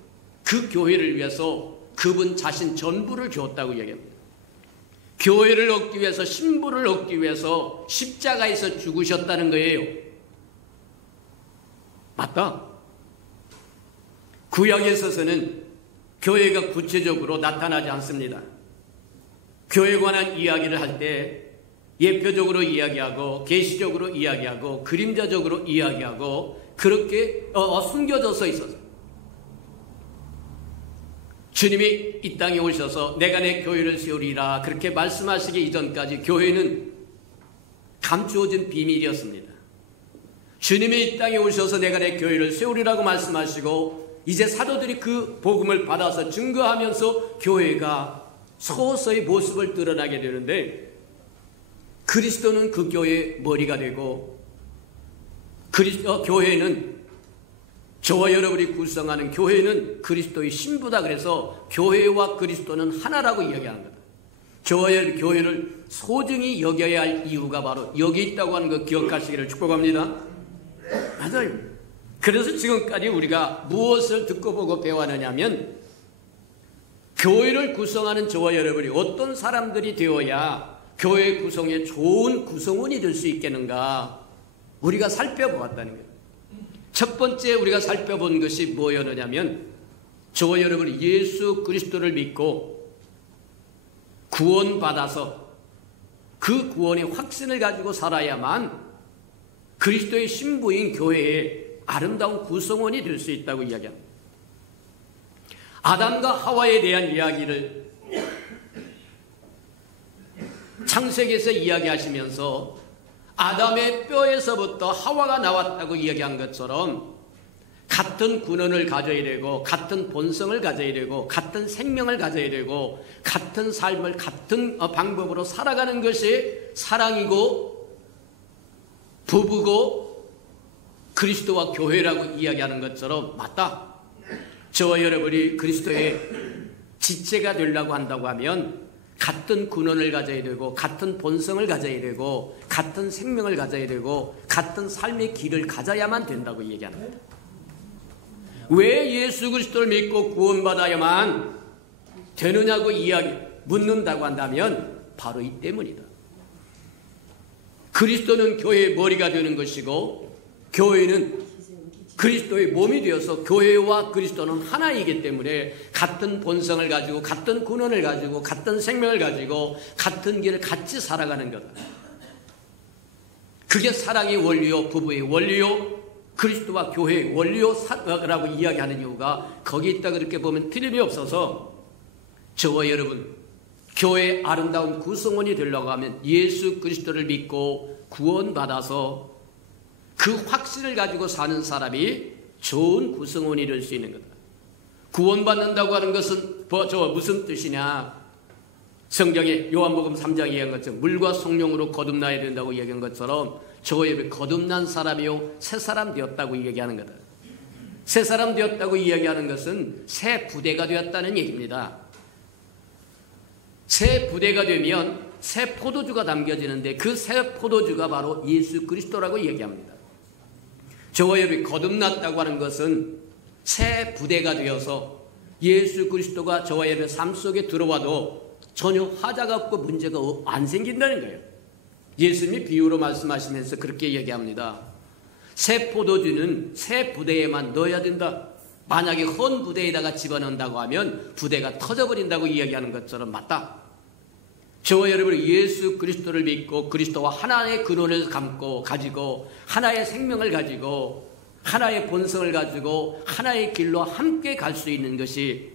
그 교회를 위해서 그분 자신 전부를 주었다고 이야기합니다. 교회를 얻기 위해서 신부를 얻기 위해서 십자가에서 죽으셨다는 거예요. 맞다. 구약에 있어서는 교회가 구체적으로 나타나지 않습니다. 교회에 관한 이야기를 할 때 예표적으로 이야기하고 계시적으로 이야기하고 그림자적으로 이야기하고 그렇게 숨겨져서 있어서 주님이 이 땅에 오셔서 내가 내 교회를 세우리라 그렇게 말씀하시기 이전까지 교회는 감추어진 비밀이었습니다. 주님이 이 땅에 오셔서 내가 내 교회를 세우리라고 말씀하시고 이제 사도들이 그 복음을 받아서 증거하면서 교회가 서서히 모습을 드러나게 되는데 그리스도는 그 교회의 머리가 되고 교회는 저와 여러분이 구성하는 교회는 그리스도의 신부다. 그래서 교회와 그리스도는 하나라고 이야기하는 거다. 저와 여러분 교회를 소중히 여겨야 할 이유가 바로 여기 있다고 하는 거 기억하시기를 축복합니다. 맞아요. 그래서 지금까지 우리가 무엇을 듣고 보고 배워하느냐면 교회를 구성하는 저와 여러분이 어떤 사람들이 되어야 교회 구성에 좋은 구성원이 될 수 있겠는가 우리가 살펴보았다는 거예요. 첫 번째 우리가 살펴본 것이 뭐였느냐면 저와 여러분이 예수 그리스도를 믿고 구원받아서 그 구원의 확신을 가지고 살아야만 그리스도의 신부인 교회의 아름다운 구성원이 될 수 있다고 이야기합니다. 아담과 하와에 대한 이야기를 창세기에서 이야기하시면서 아담의 뼈에서부터 하와가 나왔다고 이야기한 것처럼 같은 군원을 가져야 되고 같은 본성을 가져야 되고 같은 생명을 가져야 되고 같은 삶을 같은 방법으로 살아가는 것이 사랑이고 부부고 그리스도와 교회라고 이야기하는 것처럼 맞다. 저와 여러분이 그리스도의 지체가 되려고 한다고 하면 같은 근원을 가져야 되고 같은 본성을 가져야 되고 같은 생명을 가져야 되고 같은 삶의 길을 가져야만 된다고 얘기하는 거예요. 왜 예수 그리스도를 믿고 구원받아야만 되느냐고 묻는다고 한다면 바로 이 때문이다. 그리스도는 교회의 머리가 되는 것이고 교회는 그리스도의 몸이 되어서 교회와 그리스도는 하나이기 때문에 같은 본성을 가지고 같은 근원을 가지고 같은 생명을 가지고 같은 길을 같이 살아가는 거다. 그게 사랑의 원리요, 부부의 원리요, 그리스도와 교회의 원리요라고 이야기하는 이유가 거기 있다 그렇게 보면 틀림이 없어서 저와 여러분 교회의 아름다운 구성원이 되려고 하면 예수 그리스도를 믿고 구원받아서 그 확신을 가지고 사는 사람이 좋은 구성원이 될 수 있는 거다. 구원받는다고 하는 것은 무슨 뜻이냐? 성경에 요한복음 3장에 얘기한 것처럼 물과 성령으로 거듭나야 된다고 얘기한 것처럼 저와 여러분이 거듭난 사람이요 새 사람 되었다고 얘기하는 거다. 새 사람 되었다고 이야기하는 것은 새 부대가 되었다는 얘기입니다. 새 부대가 되면 새 포도주가 담겨지는데 그 새 포도주가 바로 예수 그리스도라고 얘기합니다. 저와 여러분이 거듭났다고 하는 것은 새 부대가 되어서 예수 그리스도가 저와 여러분의 삶 속에 들어와도 전혀 하자가 없고 문제가 안 생긴다는 거예요. 예수님이 비유로 말씀하시면서 그렇게 얘기합니다. 새 포도주는 새 부대에만 넣어야 된다. 만약에 헌 부대에다가 집어넣는다고 하면 부대가 터져버린다고 이야기하는 것처럼 맞다. 저와 여러분은 예수 그리스도를 믿고 그리스도와 하나의 근원을 가지고 하나의 생명을 가지고 하나의 본성을 가지고 하나의 길로 함께 갈 수 있는 것이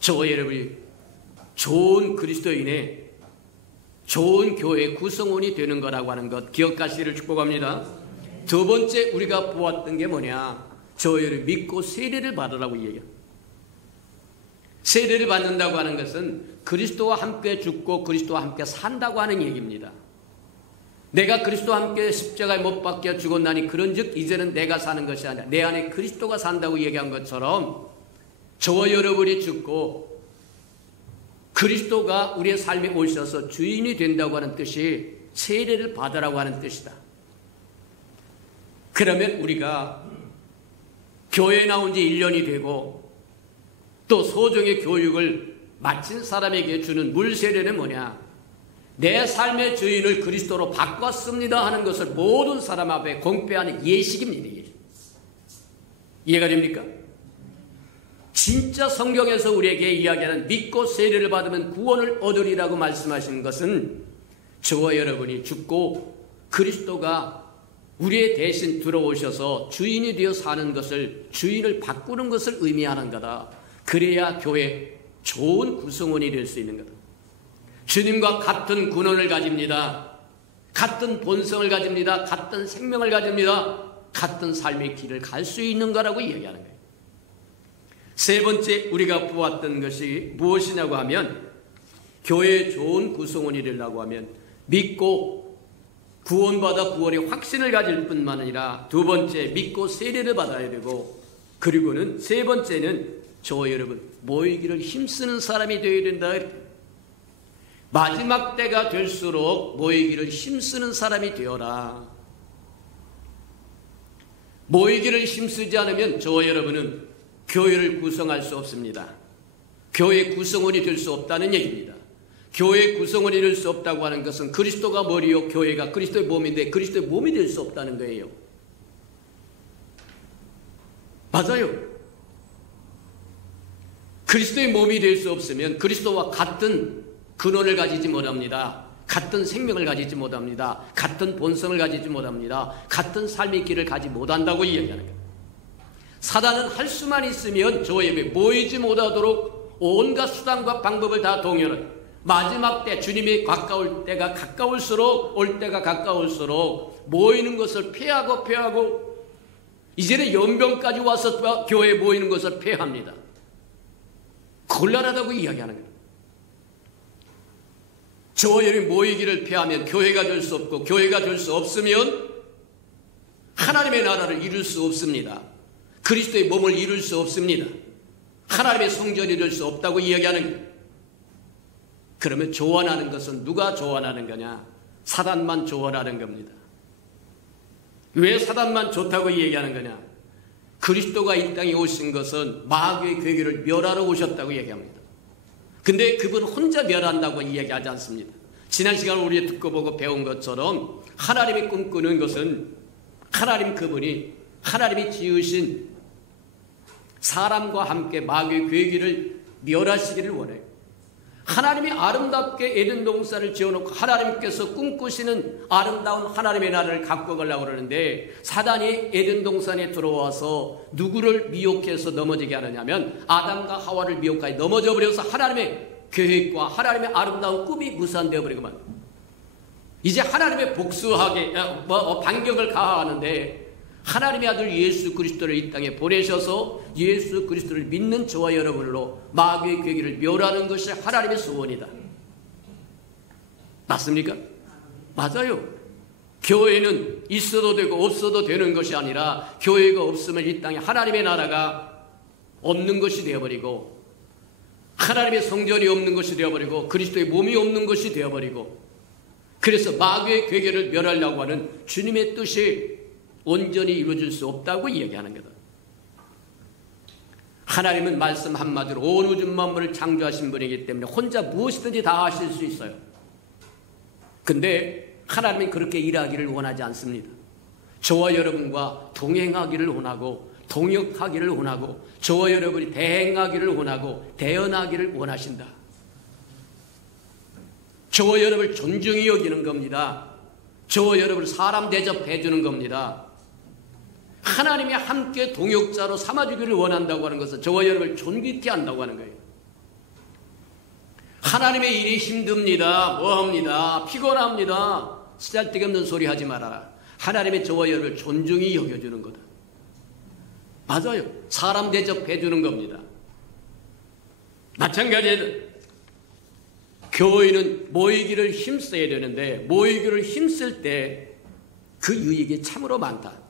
저와 여러분이 좋은 그리스도인의 좋은 교회 구성원이 되는 거라고 하는 것 기억하시기를 축복합니다. 두 번째 우리가 보았던 게 뭐냐? 저와 여러분 믿고 세례를 받으라고 얘기합니다. 세례를 받는다고 하는 것은 그리스도와 함께 죽고 그리스도와 함께 산다고 하는 얘기입니다. 내가 그리스도와 함께 십자가에 못 박혀 죽었나니 그런즉 이제는 내가 사는 것이 아니라 내 안에 그리스도가 산다고 얘기한 것처럼 저와 여러분이 죽고 그리스도가 우리의 삶에 오셔서 주인이 된다고 하는 뜻이 세례를 받으라고 하는 뜻이다. 그러면 우리가 교회에 나온 지 1년이 되고 또 소정의 교육을 마친 사람에게 주는 물세례는 뭐냐? 내 삶의 주인을 그리스도로 바꿨습니다 하는 것을 모든 사람 앞에 공표하는 예식입니다. 이해가 됩니까? 진짜 성경에서 우리에게 이야기하는 믿고 세례를 받으면 구원을 얻으리라고 말씀하시는 것은 저와 여러분이 죽고 그리스도가 우리의 대신 들어오셔서 주인이 되어 사는 것을 주인을 바꾸는 것을 의미하는 거다. 그래야 교회 좋은 구성원이 될 수 있는 거다. 주님과 같은 근원을 가집니다. 같은 본성을 가집니다. 같은 생명을 가집니다. 같은 삶의 길을 갈 수 있는 거라고 이야기하는 거예요. 세 번째 우리가 보았던 것이 무엇이냐고 하면 교회의 좋은 구성원이 되려고 하면 믿고 구원받아 구원의 확신을 가질 뿐만 아니라 두 번째 믿고 세례를 받아야 되고 그리고는 세 번째는 저와 여러분 모이기를 힘쓰는 사람이 되어야 된다. 마지막 때가 될수록 모이기를 힘쓰는 사람이 되어라. 모이기를 힘쓰지 않으면 저와 여러분은 교회를 구성할 수 없습니다. 교회 구성원이 될 수 없다는 얘기입니다. 교회 구성원이 될 수 없다고 하는 것은 그리스도가 머리요 교회가 그리스도의 몸인데 그리스도의 몸이 될 수 없다는 거예요. 맞아요. 그리스도의 몸이 될 수 없으면 그리스도와 같은 근원을 가지지 못합니다. 같은 생명을 가지지 못합니다. 같은 본성을 가지지 못합니다. 같은 삶의 길을 가지 못한다고 이야기하는 거예요. 사단은 할 수만 있으면 저와 예배 모이지 못하도록 온갖 수단과 방법을 다 동원을 마지막 때 주님이 가까울 때가 가까울수록 올 때가 가까울수록 모이는 것을 폐하고 이제는 연병까지 와서 교회에 모이는 것을 폐합니다. 곤란하다고 이야기하는 거예요. 저와 여러분이 모이기를 폐하면 교회가 될 수 없고 교회가 될 수 없으면 하나님의 나라를 이룰 수 없습니다. 그리스도의 몸을 이룰 수 없습니다. 하나님의 성전을 이룰 수 없다고 이야기하는 거예요. 그러면 조언하는 것은 누가 조언하는 거냐? 사단만 조언하는 겁니다. 왜 사단만 좋다고 얘기하는 거냐? 그리스도가 이 땅에 오신 것은 마귀의 괴계를 멸하러 오셨다고 얘기합니다. 근데 그분 혼자 멸한다고 이야기하지 않습니다. 지난 시간 우리 듣고 보고 배운 것처럼 하나님이 꿈꾸는 것은 하나님 그분이 하나님이 지으신 사람과 함께 마귀의 괴계를 멸하시기를 원해요. 하나님이 아름답게 에덴 동산을 지어놓고 하나님께서 꿈꾸시는 아름다운 하나님의 나라를 갖고 가려고 그러는데 사단이 에덴 동산에 들어와서 누구를 미혹해서 넘어지게 하느냐면 아담과 하와를 미혹하여 넘어져 버려서 하나님의 계획과 하나님의 아름다운 꿈이 무산되어 버리고만 이제 하나님의 복수하게 반격을 가하는데 하나님의 아들 예수 그리스도를 이 땅에 보내셔서 예수 그리스도를 믿는 저와 여러분으로 마귀의 괴계를 멸하는 것이 하나님의 소원이다. 맞습니까? 맞아요. 교회는 있어도 되고 없어도 되는 것이 아니라 교회가 없으면 이 땅에 하나님의 나라가 없는 것이 되어버리고 하나님의 성전이 없는 것이 되어버리고 그리스도의 몸이 없는 것이 되어버리고 그래서 마귀의 괴계를 멸하려고 하는 주님의 뜻이 온전히 이루어질 수 없다고 이야기하는 거다. 하나님은 말씀 한마디로 온 우주 만물을 창조하신 분이기 때문에 혼자 무엇이든지 다 하실 수 있어요. 근데 하나님은 그렇게 일하기를 원하지 않습니다. 저와 여러분과 동행하기를 원하고 동역하기를 원하고 저와 여러분이 대행하기를 원하고 대언하기를 원하신다. 저와 여러분을 존중히 여기는 겁니다. 저와 여러분을 사람 대접해 주는 겁니다. 하나님이 함께 동역자로 삼아주기를 원한다고 하는 것은 저와 여러분을 존귀케 한다고 하는 거예요. 하나님의 일이 힘듭니다. 뭐합니다. 피곤합니다. 쓰잘데없는 소리 하지 말아라. 하나님의 저와 여러분을 존중히 여겨주는 거다. 맞아요. 사람 대접해 주는 겁니다. 마찬가지로 교회는 모이기를 힘써야 되는데 모이기를 힘쓸 때 그 유익이 참으로 많다.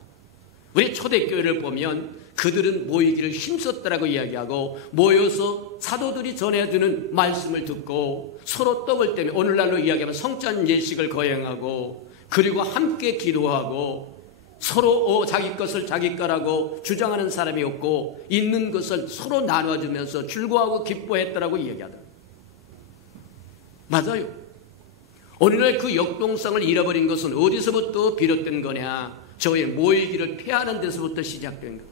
우리 초대교회를 보면 그들은 모이기를 힘썼다라고 이야기하고 모여서 사도들이 전해주는 말씀을 듣고 서로 떡을 떼며 오늘날로 이야기하면 성전 예식을 거행하고 그리고 함께 기도하고 서로 자기 것을 자기 거라고 주장하는 사람이 없고 있는 것을 서로 나눠주면서 즐거워하고 기뻐했다라고 이야기하더라. 맞아요. 오늘날 그 역동성을 잃어버린 것은 어디서부터 비롯된 거냐? 저의 모이기를 폐하는 데서부터 시작된 것.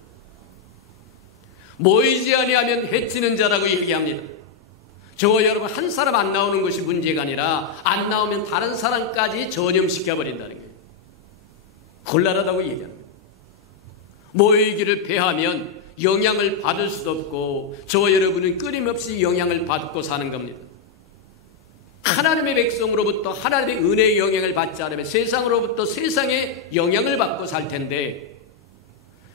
모이지 아니하면 해치는 자라고 얘기합니다. 저와 여러분 한 사람 안 나오는 것이 문제가 아니라 안 나오면 다른 사람까지 전염시켜버린다는 거예요. 곤란하다고 얘기합니다. 모이기를 폐하면 영향을 받을 수도 없고 저와 여러분은 끊임없이 영향을 받고 사는 겁니다. 하나님의 백성으로부터 하나님의 은혜의 영향을 받지 않으면 세상으로부터 세상의 영향을 받고 살 텐데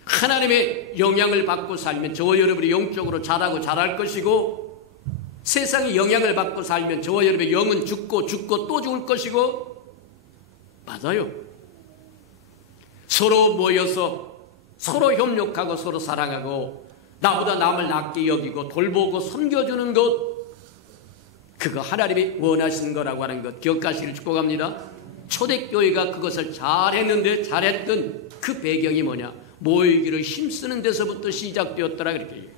하나님의 영향을 받고 살면 저와 여러분이 영적으로 자라고 자랄 것이고 세상의 영향을 받고 살면 저와 여러분의 영은 죽고 또 죽을 것이고 맞아요. 서로 모여서 서로 협력하고 서로 사랑하고 나보다 남을 낫게 여기고 돌보고 섬겨주는 것 그거 하나님이 원하시는 거라고 하는 것 기억하시기를 축복합니다. 초대교회가 그것을 잘했는데 잘했던 그 배경이 뭐냐? 모이기를 힘쓰는 데서부터 시작되었더라 그렇게 얘기해요.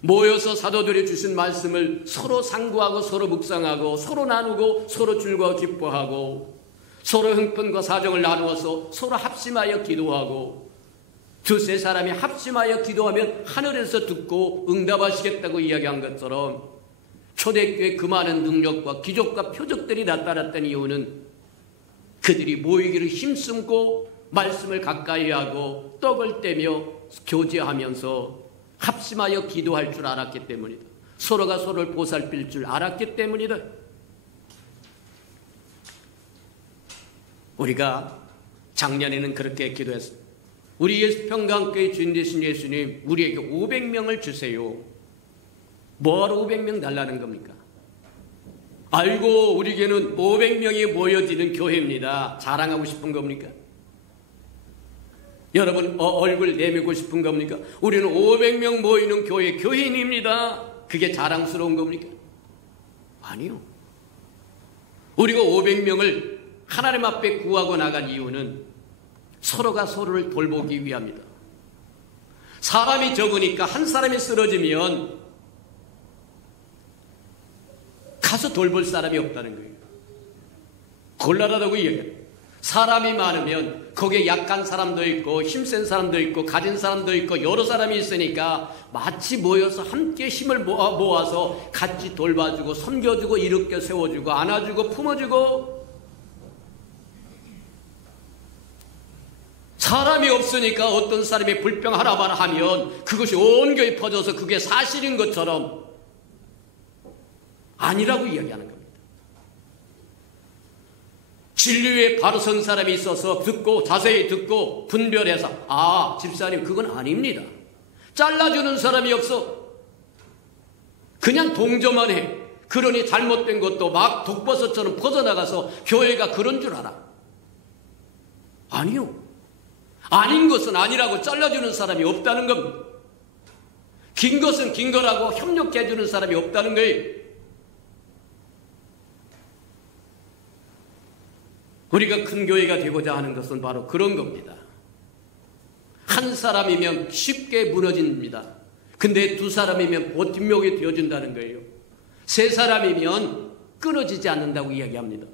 모여서 사도들이 주신 말씀을 서로 상고하고 서로 묵상하고 서로 나누고 서로 즐거워 기뻐하고 서로 형편과 사정을 나누어서 서로 합심하여 기도하고 두세 사람이 합심하여 기도하면 하늘에서 듣고 응답하시겠다고 이야기한 것처럼 초대교회 그 많은 능력과 기적과 표적들이 나타났던 이유는 그들이 모이기를 힘쓰고 말씀을 가까이 하고 떡을 떼며 교제하면서 합심하여 기도할 줄 알았기 때문이다. 서로가 서로를 보살필 줄 알았기 때문이다. 우리가 작년에는 그렇게 기도했습니다. 우리 평강교회 주인 되신 예수님 우리에게 500명을 주세요. 뭐하러 500명 달라는 겁니까? 알고 우리에게는 500명이 모여지는 교회입니다. 자랑하고 싶은 겁니까? 여러분 얼굴 내밀고 싶은 겁니까? 우리는 500명 모이는 교회 교인입니다. 그게 자랑스러운 겁니까? 아니요. 우리가 500명을 하나님 앞에 구하고 나간 이유는 서로가 서로를 돌보기 위함이다. 사람이 적으니까 한 사람이 쓰러지면 가서 돌볼 사람이 없다는 거예요. 곤란하다고 이야기해요. 사람이 많으면 거기에 약한 사람도 있고 힘센 사람도 있고 가진 사람도 있고 여러 사람이 있으니까 마치 모여서 함께 힘을 모아서 같이 돌봐주고 섬겨주고 일으켜 세워주고 안아주고 품어주고, 사람이 없으니까 어떤 사람이 불평 하나만 하면 그것이 온 교회에 퍼져서 그게 사실인 것처럼 아니라고 이야기하는 겁니다. 진리에 바로 선 사람이 있어서 듣고 자세히 듣고 분별해서 집사님 그건 아닙니다. 잘라주는 사람이 없어. 그냥 동조만 해. 그러니 잘못된 것도 막 독버섯처럼 퍼져나가서 교회가 그런 줄 알아. 아니요. 아닌 것은 아니라고 잘라주는 사람이 없다는 겁니다. 긴 것은 긴 거라고 협력해주는 사람이 없다는 거예요. 우리가 큰 교회가 되고자 하는 것은 바로 그런 겁니다. 한 사람이면 쉽게 무너집니다. 근데 두 사람이면 버팀목이 되어준다는 거예요. 세 사람이면 끊어지지 않는다고 이야기합니다.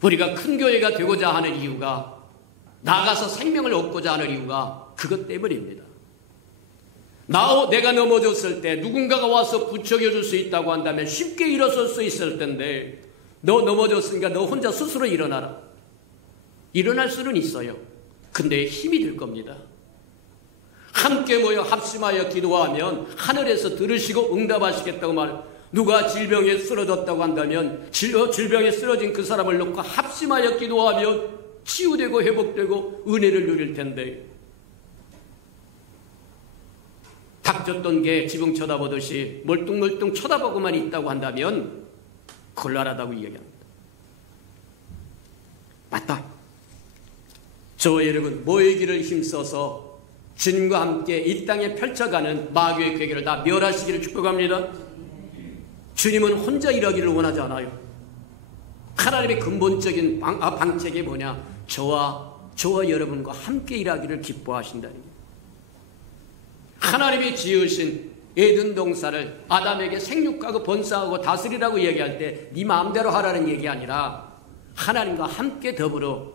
우리가 큰 교회가 되고자 하는 이유가, 나가서 생명을 얻고자 하는 이유가 그것 때문입니다. 내가 넘어졌을 때 누군가가 와서 부축해줄 수 있다고 한다면 쉽게 일어설 수 있을 텐데, 너 넘어졌으니까 너 혼자 스스로 일어나라. 일어날 수는 있어요. 근데 힘이 들 겁니다. 함께 모여 합심하여 기도하면 하늘에서 들으시고 응답하시겠다고 말해요. 누가 질병에 쓰러졌다고 한다면 질병에 쓰러진 그 사람을 놓고 합심하여 기도하면 치유되고 회복되고 은혜를 누릴 텐데, 닥쳤던 게 지붕 쳐다보듯이 멀뚱멀뚱 쳐다보고만 있다고 한다면 곤란하다고 이야기합니다. 맞다. 저와 여러분 모이기를 힘써서 주님과 함께 이 땅에 펼쳐가는 마귀의 괴계를 다 멸하시기를 축복합니다. 주님은 혼자 일하기를 원하지 않아요. 하나님의 근본적인 방책이 뭐냐? 저와 여러분과 함께 일하기를 기뻐하신다는 거예요. 하나님이 지으신 에덴 동산을 아담에게 생육하고 번성하고 다스리라고 얘기할 때 네 마음대로 하라는 얘기 아니라 하나님과 함께 더불어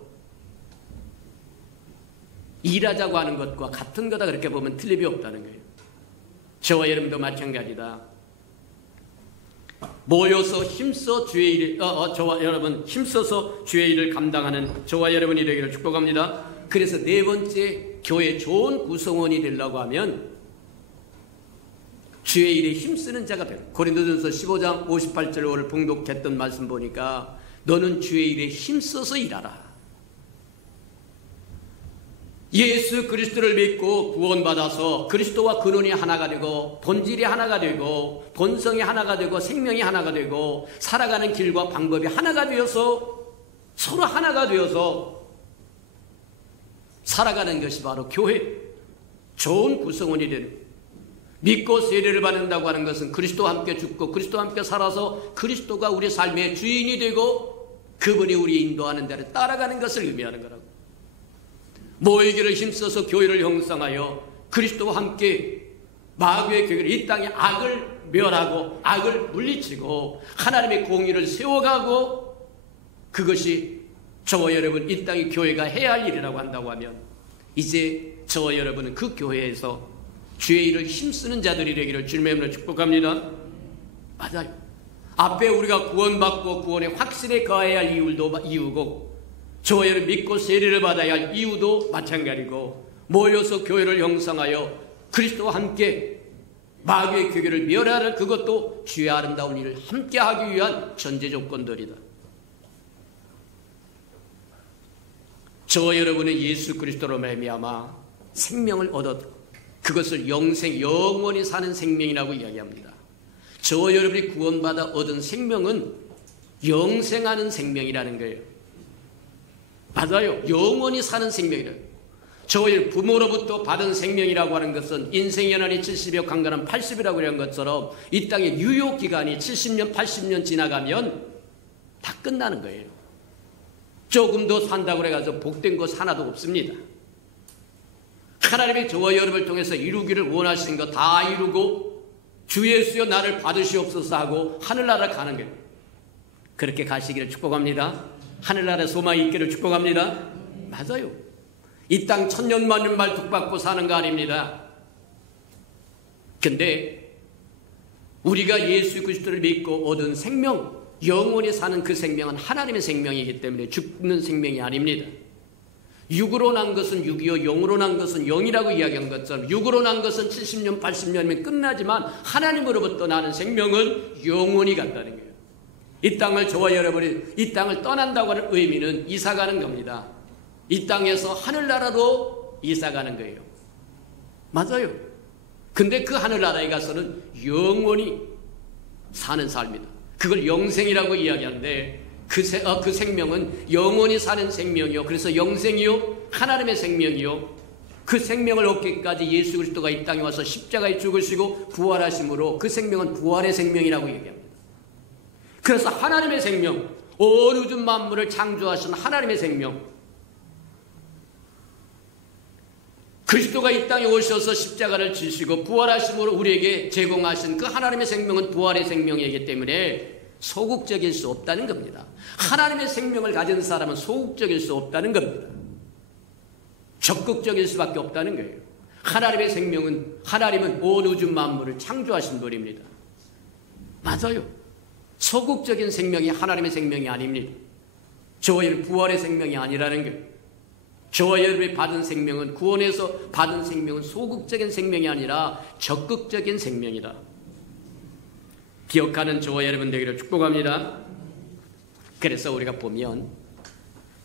일하자고 하는 것과 같은 거다, 그렇게 보면 틀림이 없다는 거예요. 저와 여러분도 마찬가지다. 모여서 힘써 주의 일을 저와 여러분 힘써서 주의 일을 감당하는 저와 여러분이 되기를 축복합니다. 그래서 네 번째, 교회 좋은 구성원이 되려고 하면 주의 일에 힘쓰는 자가 되는. 고린도전서 15장 58절 오늘 봉독했던 말씀 보니까 너는 주의 일에 힘써서 일하라. 예수 그리스도를 믿고 구원받아서 그리스도와 근원이 하나가 되고 본질이 하나가 되고 본성이 하나가 되고 생명이 하나가 되고 살아가는 길과 방법이 하나가 되어서 서로 하나가 되어서 살아가는 것이 바로 교회 좋은 구성원이 되는. 믿고 세례를 받는다고 하는 것은 그리스도와 함께 죽고 그리스도와 함께 살아서 그리스도가 우리 삶의 주인이 되고 그분이 우리 인도하는 대로 따라가는 것을 의미하는 거라고. 모이기를 힘써서 교회를 형성하여 그리스도와 함께 마귀의 교회를 이 땅에 악을 멸하고 악을 물리치고 하나님의 공의를 세워가고, 그것이 저와 여러분 이 땅의 교회가 해야 할 일이라고 한다고 하면 이제 저와 여러분은 그 교회에서 주의 일을 힘쓰는 자들이 되기를 주님의 이름으로 축복합니다. 맞아요. 앞에 우리가 구원받고 구원의 확신에 거해야 할 이유고, 저와 여러분 믿고 세례를 받아야 할 이유도 마찬가지고, 모여서 교회를 형성하여 그리스도와 함께 마귀의 교회를 멸하는 그것도 주의 아름다운 일을 함께 하기 위한 전제 조건들이다. 저와 여러분은 예수 그리스도로 말미암아 생명을 얻었고 그것을 영원히 사는 생명이라고 이야기합니다. 저와 여러분이 구원받아 얻은 생명은 영생하는 생명이라는 거예요. 맞아요. 영원히 사는 생명이래요. 저희 부모로부터 받은 생명이라고 하는 것은 인생의 연한이 70여 강간은 80이라고 하는 것처럼 이 땅의 유효기간이 70년 80년 지나가면 다 끝나는 거예요. 조금 더 산다고 해서 복된 것 하나도 없습니다. 하나님이 저와 여러분을 통해서 이루기를 원하시는 거 다 이루고 주 예수여 나를 받으시옵소서 하고 하늘나라 가는 거예요. 그렇게 가시기를 축복합니다. 하늘나라 소망이 있기를 축복합니다. 맞아요. 이 땅 천년만년 말뚝박고 사는 거 아닙니다. 근데 우리가 예수 그리스도를 믿고 얻은 생명, 영원히 사는 그 생명은 하나님의 생명이기 때문에 죽는 생명이 아닙니다. 육으로 난 것은 육이요 영으로 난 것은 영이라고 이야기한 것처럼 육으로 난 것은 70년 80년이면 끝나지만 하나님으로부터 나는 생명은 영원히 간다는 거예요. 이 땅을 저와 여러분이 이 땅을 떠난다고 하는 의미는 이사가는 겁니다. 이 땅에서 하늘나라로 이사가는 거예요. 맞아요. 근데 그 하늘나라에 가서는 영원히 사는 삶이다. 그걸 영생이라고 이야기하는데 그 생명은 영원히 사는 생명이요. 그래서 영생이요. 하나님의 생명이요. 그 생명을 얻기까지 예수 그리스도가 이 땅에 와서 십자가에 죽으시고 부활하심으로 그 생명은 부활의 생명이라고 얘기합니다. 그래서 하나님의 생명, 온 우주 만물을 창조하신 하나님의 생명, 그리스도가 이 땅에 오셔서 십자가를 지시고 부활하심으로 우리에게 제공하신 그 하나님의 생명은 부활의 생명이기 때문에 소극적일 수 없다는 겁니다. 하나님의 생명을 가진 사람은 소극적일 수 없다는 겁니다. 적극적일 수밖에 없다는 거예요. 하나님의 생명은, 하나님은 온 우주 만물을 창조하신 분입니다. 맞아요. 소극적인 생명이 하나님의 생명이 아닙니다. 저와 여러분 부활의 생명이 아니라는 거예요. 저와 여러분이 받은 생명은, 구원에서 받은 생명은 소극적인 생명이 아니라 적극적인 생명이다. 기억하는 저와 여러분 되기를 축복합니다. 그래서 우리가 보면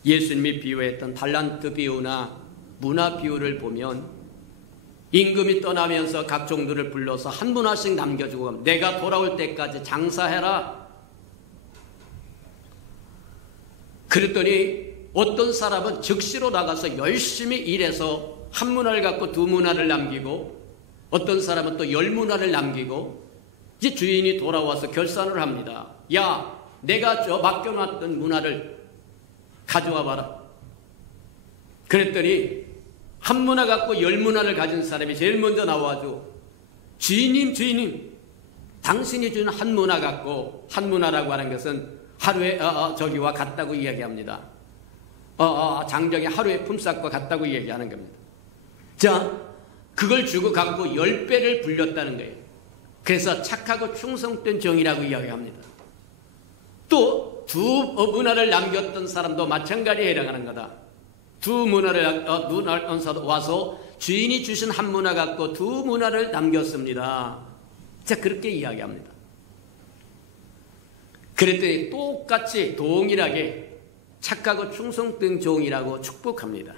예수님이 비유했던 달란트 비유나 문화 비유를 보면 임금이 떠나면서 각 종들을 불러서 한 문화씩 남겨주고 가면 내가 돌아올 때까지 장사해라. 그랬더니 어떤 사람은 즉시로 나가서 열심히 일해서 한 문화를 갖고 두 문화를 남기고 어떤 사람은 또 10문화를 남기고 이제 주인이 돌아와서 결산을 합니다. 야, 내가 저 맡겨놨던 문화를 가져와 봐라. 그랬더니 한 문화 갖고 10문화를 가진 사람이 제일 먼저 나와줘. 주인님, 당신이 준 한 문화 갖고, 한 문화라고 하는 것은 하루에 저기와 같다고 이야기합니다. 장정의 하루의 품삯과 같다고 이야기하는 겁니다. 자, 그걸 주고 갖고 10배를 불렸다는 거예요. 그래서 착하고 충성된 정이라고 이야기합니다. 또 두 문화를 남겼던 사람도 마찬가지에 해당하는 거다. 두 문화를 와서 주인이 주신 한 문화 갖고 두 문화를 남겼습니다. 자, 그렇게 이야기합니다. 그랬더니 똑같이 동일하게 착하고 충성된 종이라고 축복합니다.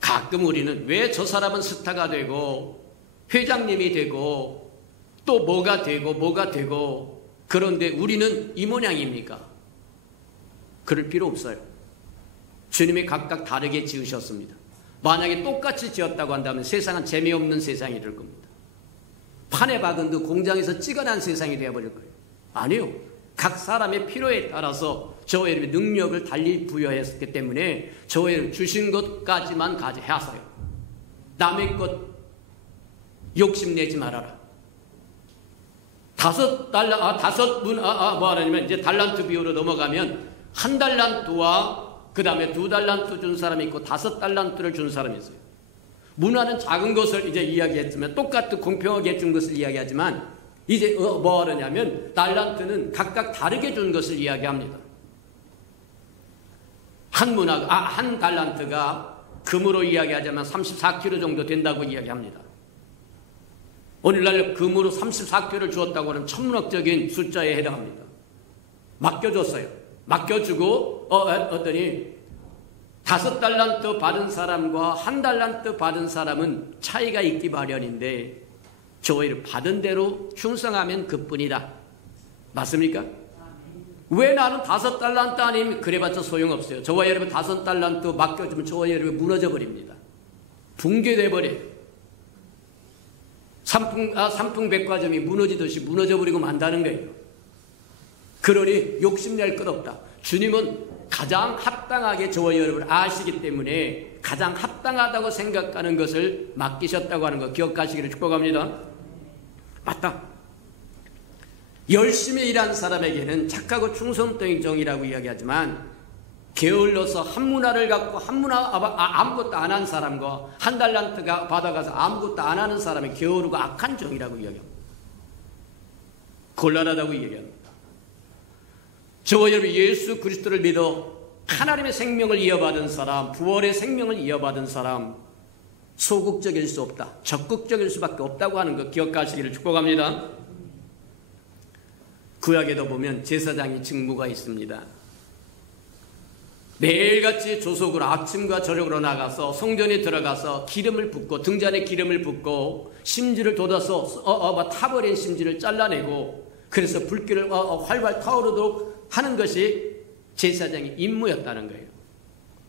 가끔 우리는 왜 저 사람은 스타가 되고 회장님이 되고 또 뭐가 되고 그런데 우리는 이 모양입니까? 그럴 필요 없어요. 주님이 각각 다르게 지으셨습니다. 만약에 똑같이 지었다고 한다면 세상은 재미없는 세상이 될 겁니다. 판에 박은 그 공장에서 찍어낸 세상이 되어버릴 거예요. 아니요. 각 사람의 필요에 따라서 저와 여러분의 능력을 달리 부여했기 때문에 저와 여러분 주신 것까지만 하세요. 남의 것 욕심내지 말아라. 뭐 하냐면 이제 달란트 비유로 넘어가면 한 달란트와 그 다음에 2달란트 준 사람이 있고 5달란트를 준 사람이 있어요. 문화는 작은 것을 이제 이야기했지만 똑같은 공평하게 준 것을 이야기하지만 이제 뭐 하느냐면 달란트는 각각 다르게 준 것을 이야기합니다. 한 달란트가 금으로 이야기하자면 34kg 정도 된다고 이야기합니다. 오늘날 금으로 34kg를 주었다고 하는 천문학적인 숫자에 해당합니다. 맡겨줬어요. 맡겨주고 어떠니 5달란트 받은 사람과 1달란트 받은 사람은 차이가 있기 마련인데 저희를 받은 대로 충성하면 그뿐이다. 맞습니까? 왜 나는 5달란트 아니면 그래봤자 소용없어요. 저와 여러분 5달란트 맡겨주면 저와 여러분 무너져 버립니다. 붕괴돼 버려요. 삼풍백화점이 무너지듯이 무너져 버리고 만다는 거예요. 그러니 욕심낼 것 없다. 주님은 가장 합당하게 저와 여러분을 아시기 때문에 가장 합당하다고 생각하는 것을 맡기셨다고 하는 거 기억하시기를 축복합니다. 맞다. 열심히 일한 사람에게는 착하고 충성된 정이라고 이야기하지만 게을러서 한 문화를 갖고 아무것도 안 한 사람과 한 달란트가 받아가서 아무것도 안 하는 사람이 게으르고 악한 정이라고 이야기합니다. 곤란하다고 이야기합니다. 저와 여러분 예수 그리스도를 믿어 하나님의 생명을 이어받은 사람, 부활의 생명을 이어받은 사람, 소극적일 수 없다. 적극적일 수밖에 없다고 하는 거 기억하시기를 축복합니다. 구약에도 보면 제사장의 직무가 있습니다. 매일같이 조속으로 아침과 저녁으로 나가서 성전에 들어가서 기름을 붓고 등잔에 기름을 붓고 심지를 돋아서 타버린 심지를 잘라내고 그래서 불길을 활활 타오르도록 하는 것이 제사장의 임무였다는 거예요.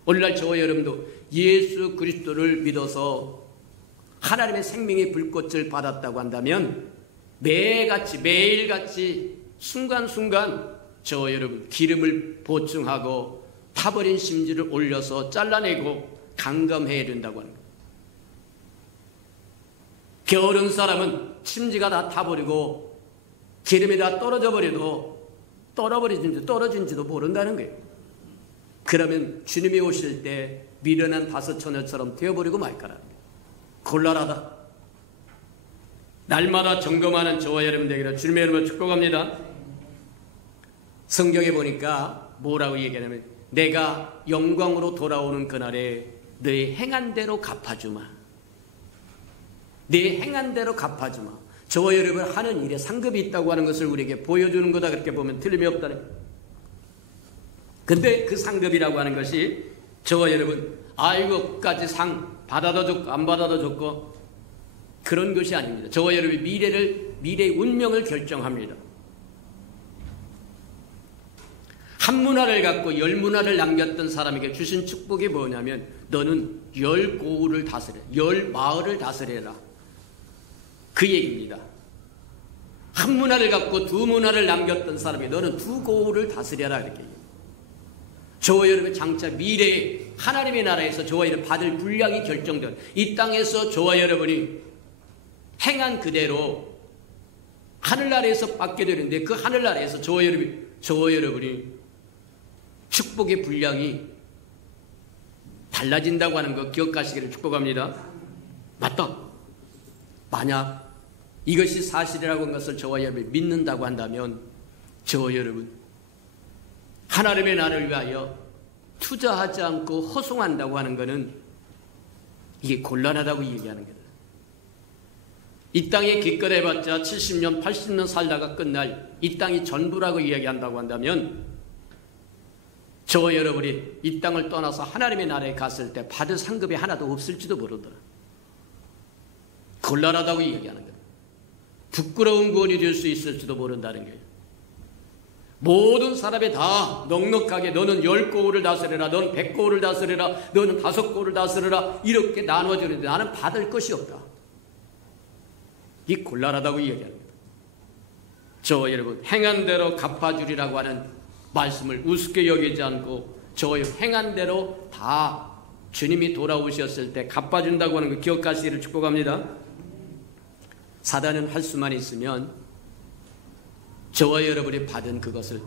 오늘날 저와 여러분도 예수 그리스도를 믿어서 하나님의 생명의 불꽃을 받았다고 한다면 매일같이 순간순간 저와 여러분 기름을 보충하고 타버린 심지를 올려서 잘라내고 강감해야 된다고 합니다. 게으른 사람은 심지가 다 타버리고 기름이 다 떨어져 버려도 떨어진지도 모른다는 거예요. 그러면 주님이 오실 때 미련한 다섯처녀처럼 되어버리고 말까라는 거예요. 곤란하다. 날마다 점검하는 저와 여러분 되기를 주님의 이름으로 축복합니다. 성경에 보니까 뭐라고 얘기하냐면 내가 영광으로 돌아오는 그날에 너의 행한 대로 갚아주마. 네 행한 대로 갚아주마. 저와 여러분 하는 일에 상급이 있다고 하는 것을 우리에게 보여주는 거다. 그렇게 보면 틀림이 없다는 거예요. 근데 그 상급이라고 하는 것이 저와 여러분 이거까지 상 받아도 좋고 안 받아도 좋고 그런 것이 아닙니다. 저와 여러분 미래의 운명을 결정합니다. 한 문화를 갖고 10문화를 남겼던 사람에게 주신 축복이 뭐냐면 너는 10고을을 다스려 10마을을 다스려라. 그 얘기입니다. 한 문화를 갖고 2문화를 남겼던 사람이 너는 2고을을 다스려라 이렇게 얘기합니다. 저와 여러분 장차 미래에 하나님의 나라에서 저와 여러분 받을 분량이 결정된 이 땅에서 저와 여러분이 행한 그대로 하늘나라에서 받게 되는데 그 하늘나라에서 저와 여러분이 축복의 분량이 달라진다고 하는 거 기억하시기를 축복합니다. 맞다. 만약 이것이 사실이라고 하는 것을 저와 여러분이 믿는다고 한다면 저와 여러분 하나님의 나라를 위하여 투자하지 않고 허송한다고 하는 것은 이게 곤란하다고 얘기하는 거다. 이 땅에 기껏해봤자 70년 80년 살다가 끝날 이 땅이 전부라고 이야기한다고 한다면 저와 여러분이 이 땅을 떠나서 하나님의 나라에 갔을 때 받을 상급이 하나도 없을지도 모르더라. 곤란하다고 얘기하는 거다. 부끄러운 구원이 될 수 있을지도 모른다는 거예요. 모든 사람이 다 넉넉하게 너는 10고을을 다스려라, 너는 100고을을 다스려라, 너는 5고을을 다스려라 이렇게 나눠주는데 나는 받을 것이 없다. 이 곤란하다고 이야기합니다. 저와 여러분 행한 대로 갚아주리라고 하는 말씀을 우습게 여기지 않고 저의 행한 대로 다 주님이 돌아오셨을 때 갚아준다고 하는 거 기억하시기를 축복합니다. 사단은 할 수만 있으면 저와 여러분이 받은 그것을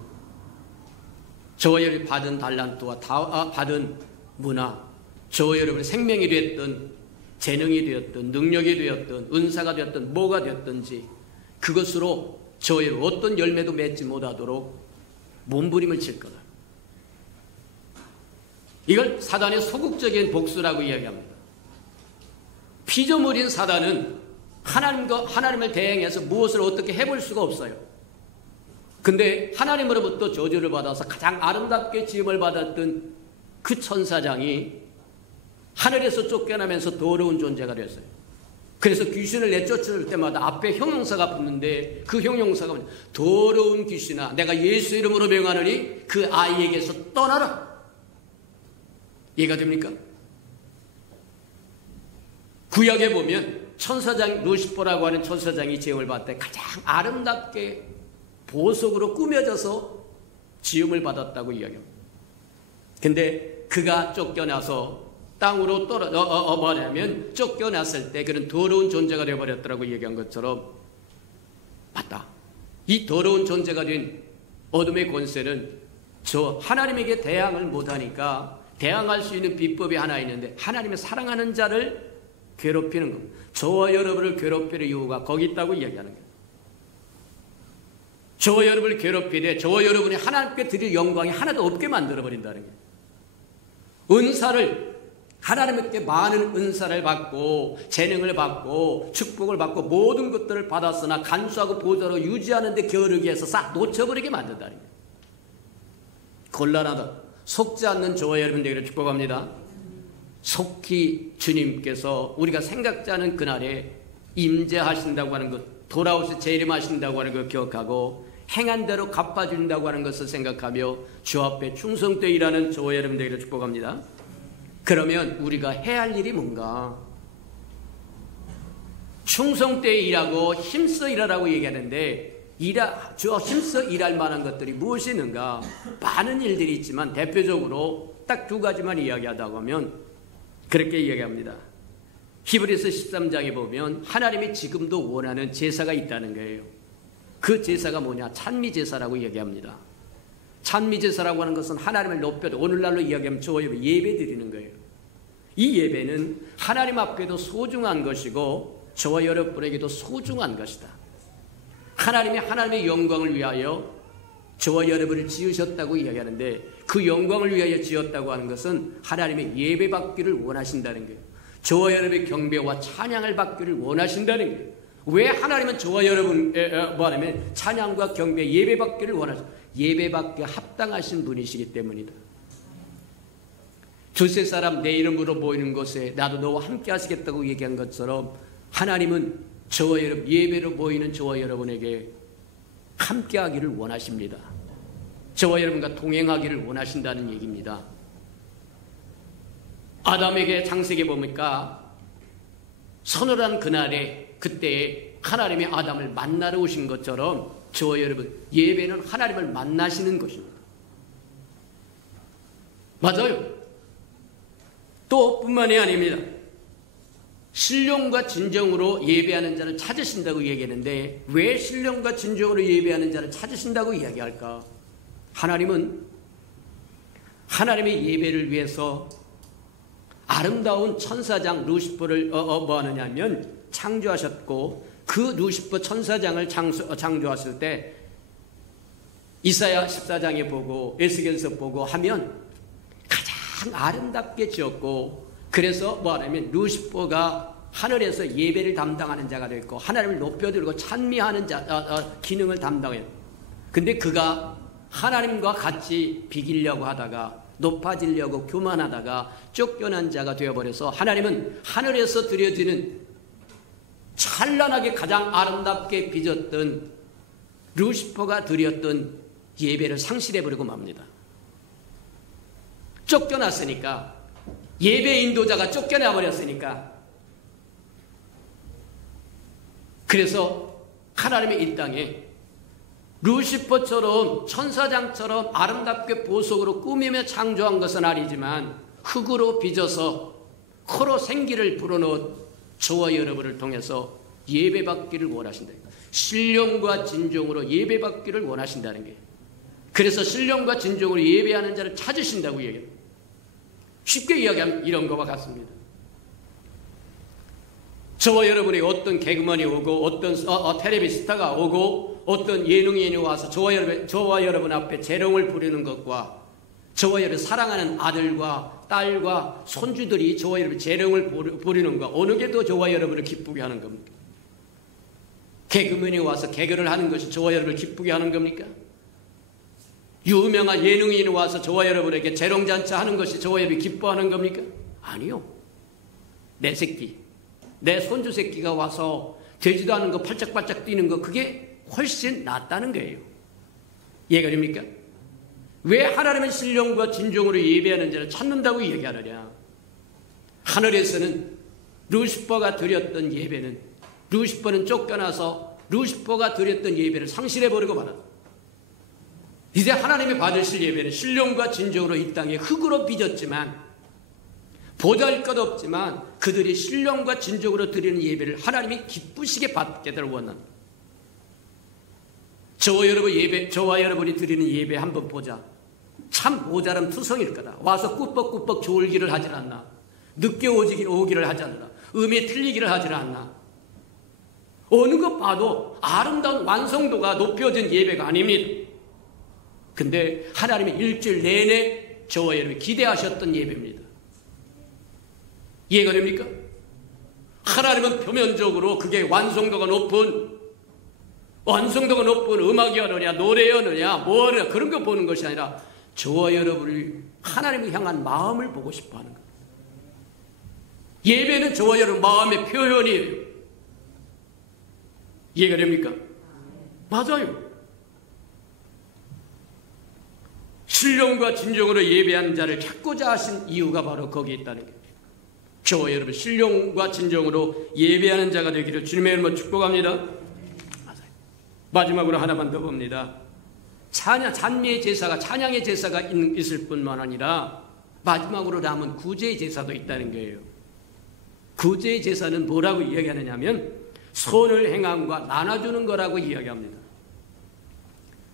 저와 여러분이 받은 달란트와 받은 문화 저와 여러분의 생명이 되었든 재능이 되었든 능력이 되었든 은사가 되었든 뭐가 되었든지 그것으로 저와 여러분 어떤 열매도 맺지 못하도록 몸부림을 칠 거다. 이걸 사단의 소극적인 복수라고 이야기합니다. 피조물인 사단은 하나님을 대행해서 무엇을 어떻게 해볼 수가 없어요. 근데 하나님으로부터 저주를 받아서 가장 아름답게 지음을 받았던 그 천사장이 하늘에서 쫓겨나면서 더러운 존재가 됐어요. 그래서 귀신을 내쫓을 때마다 앞에 형용사가 붙는데 그 형용사가 뭐냐? 더러운 귀신아 내가 예수 이름으로 명하노니 그 아이에게서 떠나라. 이해가 됩니까? 구약에 보면 천사장 루시퍼라고 하는 천사장이 지음을 받을 때 가장 아름답게 보석으로 꾸며져서 지음을 받았다고 이야기합니다. 근데 그가 쫓겨나서 땅으로 뭐냐면 쫓겨났을 때 그는 더러운 존재가 되어버렸더라고 얘기한 것처럼 맞다. 이 더러운 존재가 된 어둠의 권세는 저 하나님에게 대항을 못하니까 대항할 수 있는 비법이 하나 있는데 하나님의 사랑하는 자를 괴롭히는 것. 저와 여러분을 괴롭히는 이유가 거기 있다고 이야기하는 거예요. 저와 여러분을 괴롭히되 저와 여러분이 하나님께 드릴 영광이 하나도 없게 만들어버린다는 거예요. 은사를 하나님께 많은 은사를 받고 재능을 받고 축복을 받고 모든 것들을 받았으나 간수하고 보좌로 유지하는 데 게으르게 해서 싹 놓쳐버리게 만든다는 거예요. 곤란하다. 속지 않는 저와 여러분 되기를 축복합니다. 속히 주님께서 우리가 생각지 않은 그날에 임재하신다고 하는 것, 돌아오셔 재림하신다고 하는 걸 기억하고 행한 대로 갚아준다고 하는 것을 생각하며 주 앞에 충성되어 일하는 저와 여러분 되기를 축복합니다. 그러면 우리가 해야 할 일이 뭔가? 충성되어 일하고 힘써 일하라고 얘기하는데 힘써 일할 만한 것들이 무엇이 있는가? 많은 일들이 있지만 대표적으로 딱 두 가지만 이야기하다고 하면 그렇게 이야기합니다. 히브리서 13장에 보면 하나님이 지금도 원하는 제사가 있다는 거예요. 그 제사가 뭐냐? 찬미제사라고 이야기합니다. 찬미제사라고 하는 것은 하나님을 높여도 오늘날로 이야기하면 저와 여러분 예배 드리는 거예요. 이 예배는 하나님 앞에도 소중한 것이고 저와 여러분에게도 소중한 것이다. 하나님이 하나님의 영광을 위하여 저와 여러분을 지으셨다고 이야기하는데 그 영광을 위하여 지었다고 하는 것은 하나님의 예배 받기를 원하신다는 거예요. 저와 여러분의 경배와 찬양을 받기를 원하신다는 거예요. 왜 하나님은 저와 여러분 뭐냐면 찬양과 경배 예배 받기를 원하죠. 예배 받기에 합당하신 분이시기 때문이다. 두세 사람 내 이름으로 모이는 곳에 나도 너와 함께 하시겠다고 얘기한 것처럼 하나님은 저와 여러분 예배로 모이는 저와 여러분에게 함께 하기를 원하십니다. 저와 여러분과 동행하기를 원하신다는 얘기입니다. 아담에게 창세기에 보니까 서늘한 그날에 그때 하나님이 아담을 만나러 오신 것처럼 저와 여러분 예배는 하나님을 만나시는 것입니다. 맞아요. 또 뿐만이 아닙니다. 신령과 진정으로 예배하는 자를 찾으신다고 얘기했는데 왜 신령과 진정으로 예배하는 자를 찾으신다고 이야기할까? 하나님은 하나님의 예배를 위해서 아름다운 천사장 루시퍼를 뭐 하느냐면 창조하셨고 그 루시퍼 천사장을 창조하실 때 이사야 14장에 보고 에스겔서 보고 하면 가장 아름답게 지었고 그래서 뭐 하냐면 루시퍼가 하늘에서 예배를 담당하는 자가 됐고 하나님을 높여들고 찬미하는 기능을 담당해요. 근데 그가 하나님과 같이 비기려고 하다가 높아지려고 교만하다가 쫓겨난 자가 되어버려서 하나님은 하늘에서 드려지는 찬란하게 가장 아름답게 빚었던 루시퍼가 드렸던 예배를 상실해버리고 맙니다. 쫓겨났으니까 예배 인도자가 쫓겨나버렸으니까 그래서 하나님의 이 땅에 루시퍼처럼 천사장처럼 아름답게 보석으로 꾸미며 창조한 것은 아니지만 흙으로 빚어서 코로 생기를 불어넣은 저와 여러분을 통해서 예배받기를 원하신다. 신령과 진정으로 예배받기를 원하신다는 게 그래서 신령과 진정으로 예배하는 자를 찾으신다고 얘기해요. 쉽게 이야기하면 이런 것과 같습니다. 저와 여러분이 어떤 개그맨이 오고 어떤 텔레비 스타가 오고 어떤 예능인이 와서 저와 여러분 앞에 재롱을 부리는 것과 저와 여러분 사랑하는 아들과 딸과 손주들이 저와 여러분 재롱을 부리는 것 어느 게 더 저와 여러분을 기쁘게 하는 겁니까? 개그맨이 와서 개그를 하는 것이 저와 여러분을 기쁘게 하는 겁니까? 유명한 예능인이 와서 저와 여러분에게 재롱잔치 하는 것이 저와 여러분이 기뻐하는 겁니까? 아니요. 내 새끼 내 손주 새끼가 와서 되지도 않은 거 팔짝팔짝 뛰는 거 그게 훨씬 낫다는 거예요. 이해가 됩니까? 왜 하나님의 신령과 진정으로 예배하는 자를 찾는다고 얘기하느냐. 하늘에서는 루시퍼가 드렸던 예배는, 루시퍼는 쫓겨나서 루시퍼가 드렸던 예배를 상실해버리고 말았다. 이제 하나님이 받으실 예배는 신령과 진정으로 이 땅에 흙으로 빚었지만, 보잘것없지만 그들이 신령과 진정으로 드리는 예배를 하나님이 기쁘시게 받게를 원합니다. 저와 여러분이 드리는 예배 한번 보자. 참 모자람 투성일 거다. 와서 꾸벅꾸벅 졸기를 하질 않나. 늦게 오기를 하지 않나. 음에 틀리기를 하지 않나. 어느 것 봐도 아름다운 완성도가 높여진 예배가 아닙니다. 근데 하나님이 일주일 내내 저와 여러분이 기대하셨던 예배입니다. 이해가 됩니까? 하나님은 표면적으로 그게 완성도가 높은 음악이었느냐 노래였느냐 뭐냐 그런 거 보는 것이 아니라 저와 여러분을 하나님을 향한 마음을 보고 싶어 하는 거예요. 예배는 저와 여러분 마음의 표현이에요. 이해가 됩니까? 맞아요. 신령과 진정으로 예배하는 자를 찾고자 하신 이유가 바로 거기에 있다는 거예요. 저와 여러분 신령과 진정으로 예배하는 자가 되기를 주님의 이름으로 축복합니다. 맞아요. 마지막으로 하나만 더 봅니다. 찬미의 제사가, 찬양의 제사가 있을 뿐만 아니라 마지막으로 남은 구제의 제사도 있다는 거예요. 구제의 제사는 뭐라고 이야기하느냐 하면 선을 행함과 나눠주는 거라고 이야기합니다.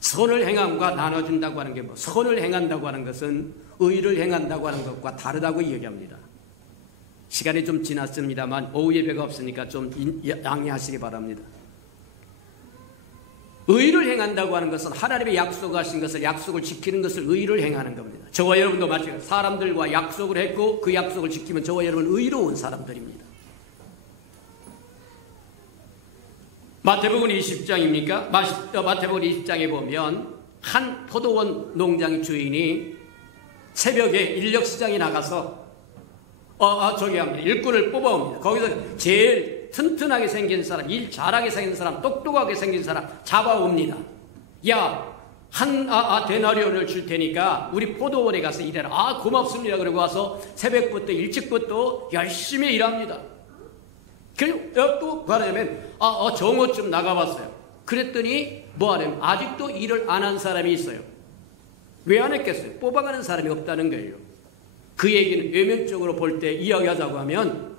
선을 행함과 나눠준다고 하는 게 뭐, 선을 행한다고 하는 것은 의를 행한다고 하는 것과 다르다고 이야기합니다. 시간이 좀 지났습니다만 오후 예배가 없으니까 좀 양해하시기 바랍니다. 의를 행한다고 하는 것은 하나님의 약속하신 것을, 약속을 지키는 것을 의를 행하는 겁니다. 저와 여러분도 마찬가지로 사람들과 약속을 했고 그 약속을 지키면 저와 여러분은 의로운 사람들입니다. 마태복음 20장입니까? 마태복음 20장에 보면 한 포도원 농장 주인이 새벽에 인력시장에 나가서 일꾼을 뽑아옵니다. 거기서 제일 튼튼하게 생긴 사람, 일 잘하게 생긴 사람, 똑똑하게 생긴 사람 잡아옵니다. 야, 데나리온을 줄 테니까 우리 포도원에 가서 일해라. 고맙습니다. 그러고 와서 새벽부터 일찍부터 열심히 일합니다. 그리고 또 말하자면 정오쯤 나가봤어요. 그랬더니 뭐하냐면 아직도 일을 안 한 사람이 있어요. 왜 안 했겠어요? 뽑아가는 사람이 없다는 거예요. 그 얘기는 외면적으로 볼 때 이야기하자고 하면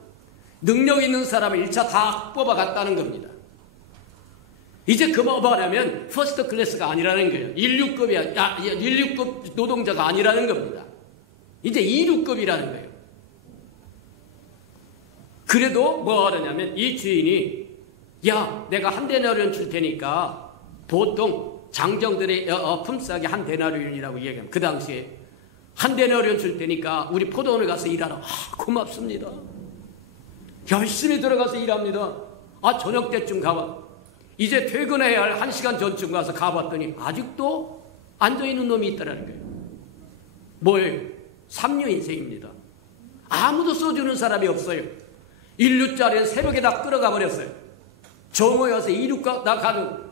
능력 있는 사람을 1차 다 뽑아갔다는 겁니다. 이제 그 뭐냐면 퍼스트 클래스가 아니라는 거예요. 1류급 노동자가 아니라는 겁니다. 이제 2류급이라는 거예요. 그래도 뭐 하느냐면 이 주인이 야, 내가 한 데나리온 줄 테니까 보통 장정들의 품삯이 한 데나리온이라고 얘기합니다. 그 당시에 한 데나리온 줄 테니까 우리 포도원을 가서 일하라. 고맙습니다. 열심히 들어가서 일합니다. 저녁 때쯤 가봐. 이제 퇴근해야 할 1시간 전쯤 가서 가봤더니 아직도 앉아있는 놈이 있다는 거예요. 뭐예요? 3류 인생입니다. 아무도 써주는 사람이 없어요. 1류짜리는 새벽에 다 끌어가 버렸어요. 정오에 와서 2류가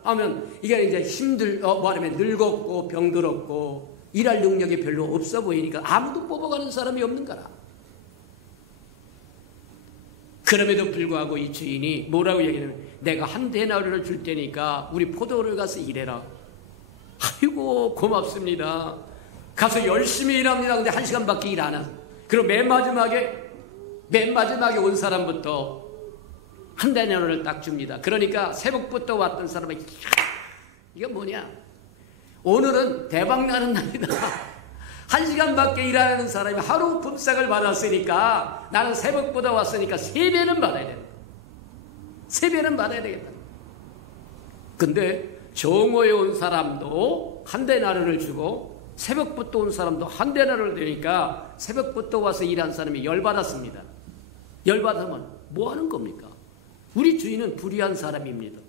하면 이게 이제 말하면 늙었고 병들었고 일할 능력이 별로 없어 보이니까 아무도 뽑아가는 사람이 없는 거라. 그럼에도 불구하고 이 주인이 뭐라고 얘기하냐면 내가 한 데나리온을 줄 테니까 우리 포도원을 가서 일해라. 아이고 고맙습니다. 가서 열심히 일합니다. 근데 1시간밖에 일 안 하고 그리고 맨 마지막에 온 사람부터 한 데나리온을 딱 줍니다. 그러니까 새벽부터 왔던 사람은 이게 뭐냐? 오늘은 대박나는 날이다. 1시간밖에 일하는 사람이 하루 품삯을 받았으니까 나는 새벽보다 왔으니까 3배는 받아야 된다. 3배는 받아야 되겠다. 근데 정오에 온 사람도 한 데나리온을 주고 새벽부터 온 사람도 한 데나리온을 되니까 새벽부터 와서 일한 사람이 열받았습니다. 열받으면 뭐 하는 겁니까? 우리 주인은 불의한 사람입니다.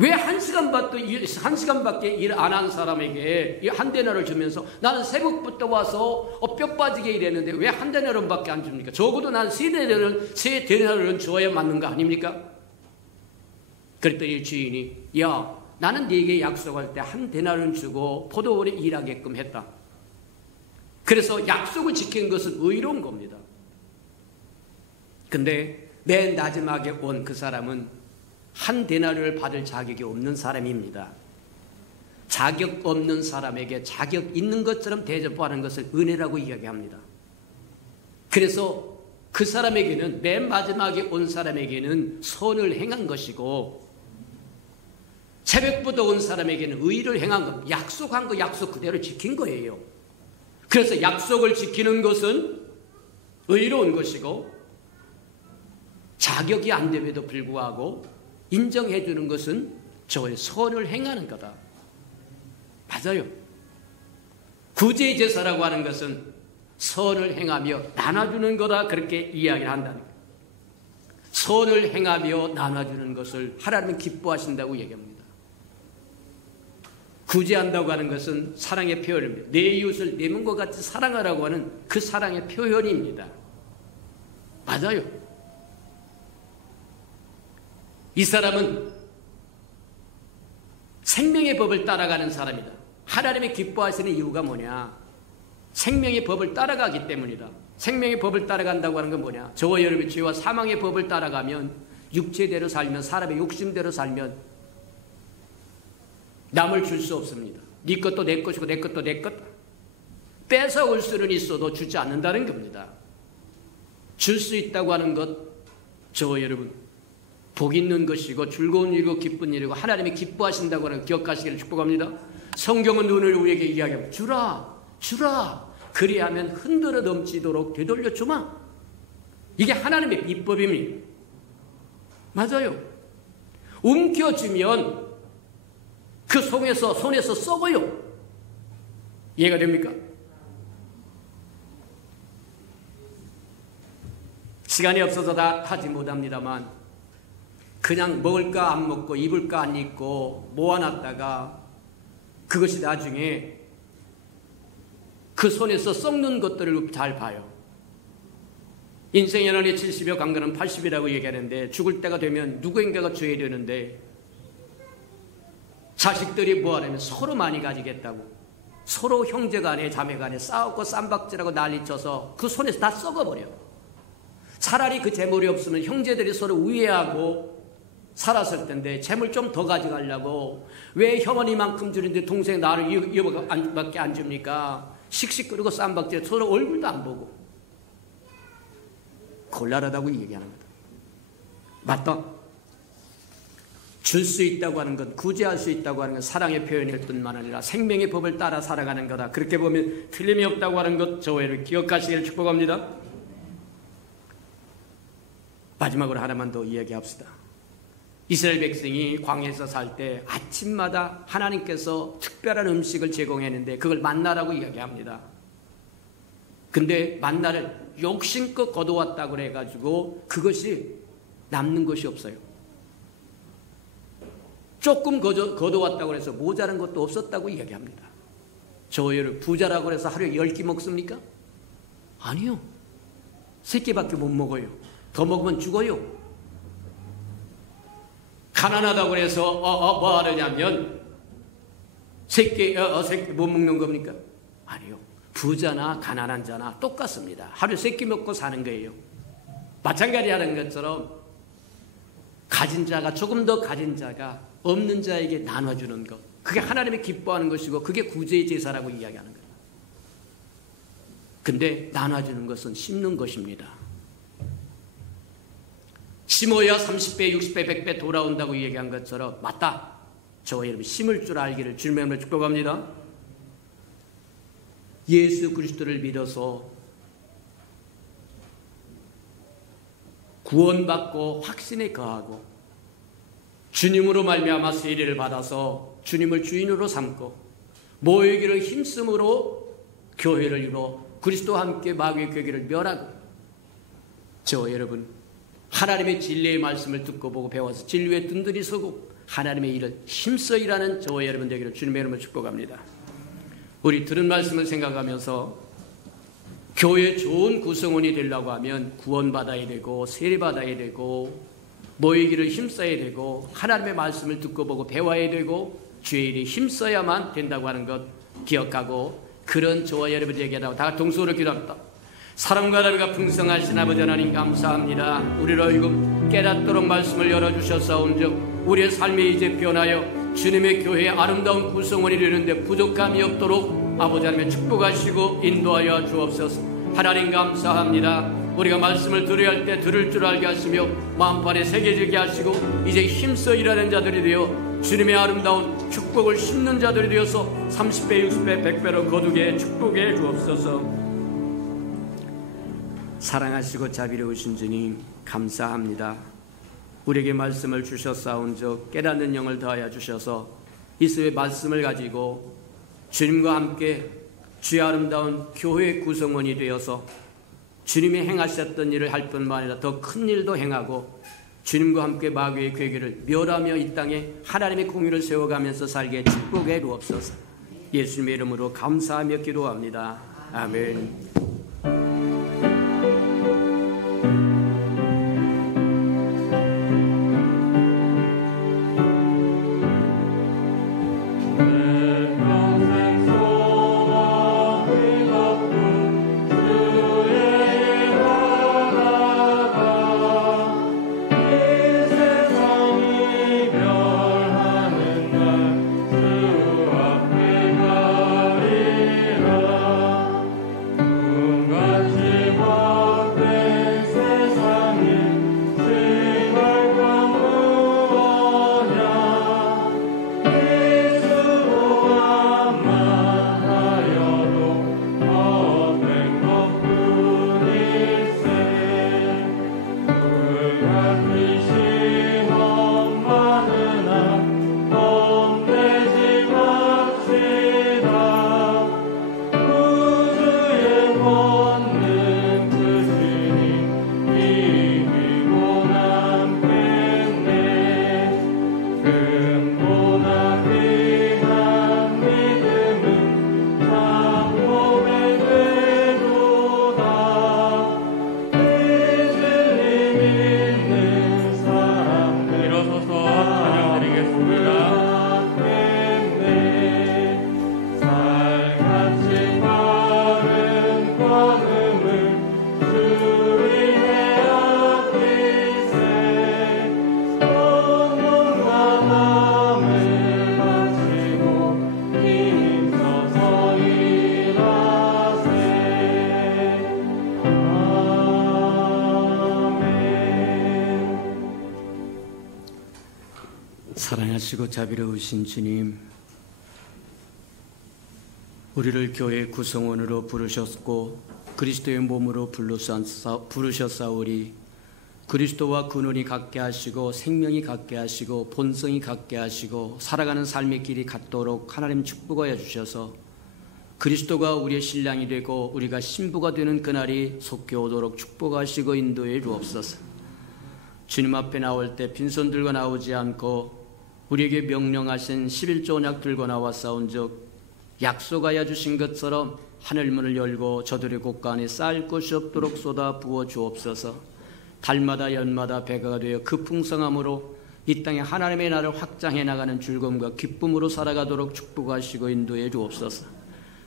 왜 한 시간밖에 일 안 한 사람에게 한 데나를 주면서 나는 새벽부터 와서 뼈 빠지게 일했는데 왜 한 데나를밖에 안 줍니까? 적어도 난 세 데나를 줘야 맞는 거 아닙니까? 그랬더니 주인이 야, 나는 네게 약속할 때 한 데나를 주고 포도원에 일하게끔 했다. 그래서 약속을 지킨 것은 의로운 겁니다. 근데 맨 마지막에 온 그 사람은 한 데나리를 받을 자격이 없는 사람입니다. 자격 없는 사람에게 자격 있는 것처럼 대접하는 것을 은혜라고 이야기합니다. 그래서 그 사람에게는, 맨 마지막에 온 사람에게는 선을 행한 것이고, 새벽부터 온 사람에게는 의를 행한 것, 약속한 거 약속 그대로 지킨 거예요. 그래서 약속을 지키는 것은 의로운 것이고, 자격이 안 됨에도 불구하고 인정해 주는 것은 저의 선을 행하는 거다. 맞아요. 구제 제사라고 하는 것은 선을 행하며 나눠주는 거다, 그렇게 이야기를 한다는 거예요. 선을 행하며 나눠주는 것을 하나님은 기뻐하신다고 얘기합니다. 구제한다고 하는 것은 사랑의 표현입니다. 내 이웃을 내 몸과 같이 사랑하라고 하는 그 사랑의 표현입니다. 맞아요. 이 사람은 생명의 법을 따라가는 사람이다. 하나님이 기뻐하시는 이유가 뭐냐? 생명의 법을 따라가기 때문이다. 생명의 법을 따라간다고 하는 건 뭐냐? 저와 여러분이 죄와 사망의 법을 따라가면, 육체대로 살면, 사람의 욕심대로 살면 남을 줄 수 없습니다. 네 것도 내 것이고 내 것도 내 것. 뺏어올 수는 있어도 주지 않는다는 겁니다. 줄 수 있다고 하는 것, 저와 여러분 복 있는 것이고 즐거운 일이고 기쁜 일이고 하나님이 기뻐하신다고 하는 걸 기억하시기를 축복합니다. 성경은 오늘 우리에게 이야기합니다. 주라. 그리하면 흔들어 넘치도록 되돌려 주마. 이게 하나님의 비법입니다. 맞아요. 움켜쥐면 그 손에서 썩어요. 이해가 됩니까? 시간이 없어서 다 하지 못합니다만, 그냥 먹을까 안 먹고 입을까 안 입고 모아놨다가 그것이 나중에 그 손에서 썩는 것들을 잘 봐요. 인생의 연한이 70여 강건은 80이라고 얘기하는데, 죽을 때가 되면 누구인가가 줘야 되는데 자식들이 뭐하냐면 서로 많이 가지겠다고, 서로 형제간에 자매간에 싸우고 쌈박질하고 난리쳐서 그 손에서 다 썩어버려요. 차라리 그 재물이 없으면 형제들이 서로 우애하고 살았을 텐데, 재물 좀 더 가져가려고 왜 형은 이만큼 주는데 동생 나를 이거밖에 안 줍니까? 씩씩거리고 쌈박질, 서로 얼굴도 안 보고. 곤란하다고 얘기하는 거다. 맞다. 줄 수 있다고 하는 것, 구제할 수 있다고 하는 건 사랑의 표현일 뿐만 아니라 생명의 법을 따라 살아가는 거다. 그렇게 보면 틀림이 없다고 하는 것, 저희를 기억하시기를 축복합니다. 마지막으로 하나만 더 이야기합시다. 이스라엘 백성이 광야에서 살 때 아침마다 하나님께서 특별한 음식을 제공했는데 그걸 만나라고 이야기합니다. 근데 만나를 욕심껏 거둬왔다고 그래가지고 그것이 남는 것이 없어요. 조금 거둬왔다고 해서 모자란 것도 없었다고 이야기합니다. 저희를 부자라고 해서 하루에 10끼 먹습니까? 아니요. 3끼밖에 못 먹어요. 더 먹으면 죽어요. 가난하다고 해서 뭐 하느냐면 3끼 못 먹는 겁니까? 아니요. 부자나 가난한 자나 똑같습니다. 하루에 3끼 먹고 사는 거예요. 마찬가지 하는 것처럼 가진 자가, 조금 더 가진 자가 없는 자에게 나눠주는 것, 그게 하나님이 기뻐하는 것이고 그게 구제의 제사라고 이야기하는 거예요. 근데 나눠주는 것은 심는 것입니다. 심어야 30배, 60배, 100배 돌아온다고 얘기한 것처럼, 맞다. 저와 여러분 심을 줄 알기를 주님의 이름으로 축복합니다. 예수 그리스도를 믿어서 구원받고 확신에 거하고 주님으로 말미암아 세례를 받아서 주님을 주인으로 삼고 모이기를 힘쓰므로 교회를 이루어 그리스도와 함께 마귀의 괴계를 멸하고, 저와 여러분 하나님의 진리의 말씀을 듣고 보고 배워서 진리에 든든히 서고 하나님의 일을 힘써 일하는 저와 여러분 되기를 주님의 이름으로 축복합니다. 우리 들은 말씀을 생각하면서 교회 좋은 구성원이 되려고 하면 구원받아야 되고 세례받아야 되고 모이기를 힘써야 되고 하나님의 말씀을 듣고 보고 배워야 되고 주의 일에 힘써야만 된다고 하는 것 기억하고 그런 저와 여러분에게 다 동서로 기도합니다. 사랑과 나비가 풍성하신 아버지 하나님 감사합니다. 우리를 얼금 깨닫도록 말씀을 열어주셨사온즉 우리의 삶이 이제 변하여 주님의 교회의 아름다운 구성원이 되는데 부족함이 없도록 아버지 하나님의 축복하시고 인도하여 주옵소서. 하나님 감사합니다. 우리가 말씀을 들어야 할 때 들을 줄 알게 하시며 마음판에 새겨지게 하시고 이제 힘써 일하는 자들이 되어 주님의 아름다운 축복을 심는 자들이 되어서 30배, 60배, 100배로 거두게 축복해 주옵소서. 사랑하시고 자비로우신 주님 감사합니다. 우리에게 말씀을 주셨사온즉 깨닫는 영을 더하여 주셔서 이스의 말씀을 가지고 주님과 함께 주의 아름다운 교회의 구성원이 되어서 주님이 행하셨던 일을 할 뿐만 아니라 더 큰 일도 행하고 주님과 함께 마귀의 괴계를 멸하며 이 땅에 하나님의 공의를 세워가면서 살게 축복해 주옵소서. 예수님의 이름으로 감사하며 기도합니다. 아멘. 사랑하시고 자비로우신 주님, 우리를 교회 구성원으로 부르셨고 그리스도의 몸으로 부르셨사오리. 그리스도와 근원이 같게 하시고 생명이 같게 하시고 본성이 같게 하시고 살아가는 삶의 길이 같도록 하나님 축복하여 주셔서 그리스도가 우리의 신랑이 되고 우리가 신부가 되는 그날이 속히 오도록 축복하시고 인도해 주옵소서. 주님 앞에 나올 때 빈손 들고 나오지 않고 우리에게 명령하신 11조 언약 들고 나왔사온즉 약속하여 주신 것처럼 하늘문을 열고 저들의 곳간에 쌓일 것이 없도록 쏟아 부어 주옵소서. 달마다 연마다 배가 되어 그 풍성함으로 이 땅에 하나님의 나라를 확장해 나가는 즐거움과 기쁨으로 살아가도록 축복하시고 인도해 주옵소서.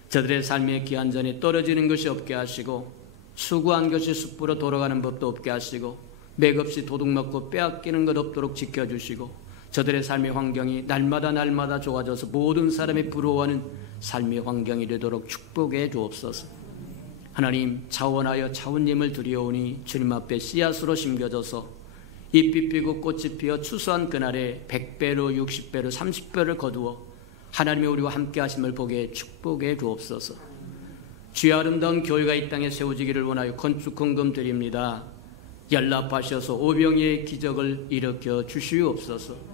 저들의 삶의 기한전에 떨어지는 것이 없게 하시고 수고한 것이 숯불로 돌아가는 법도 없게 하시고 맥없이 도둑맞고 빼앗기는 것 없도록 지켜주시고 저들의 삶의 환경이 날마다 좋아져서 모든 사람이 부러워하는 삶의 환경이 되도록 축복해 주옵소서. 하나님, 차원하여 차원님을 드리오니 주님 앞에 씨앗으로 심겨져서 잎이 피고 꽃이 피어 추수한 그날에 100배로 60배로 30배를 거두어 하나님의 우리와 함께 하심을 보게 축복해 주옵소서. 주의 아름다운 교회가 이 땅에 세워지기를 원하여 건축헌금 드립니다. 연락하셔서 오병이의 기적을 일으켜 주시옵소서.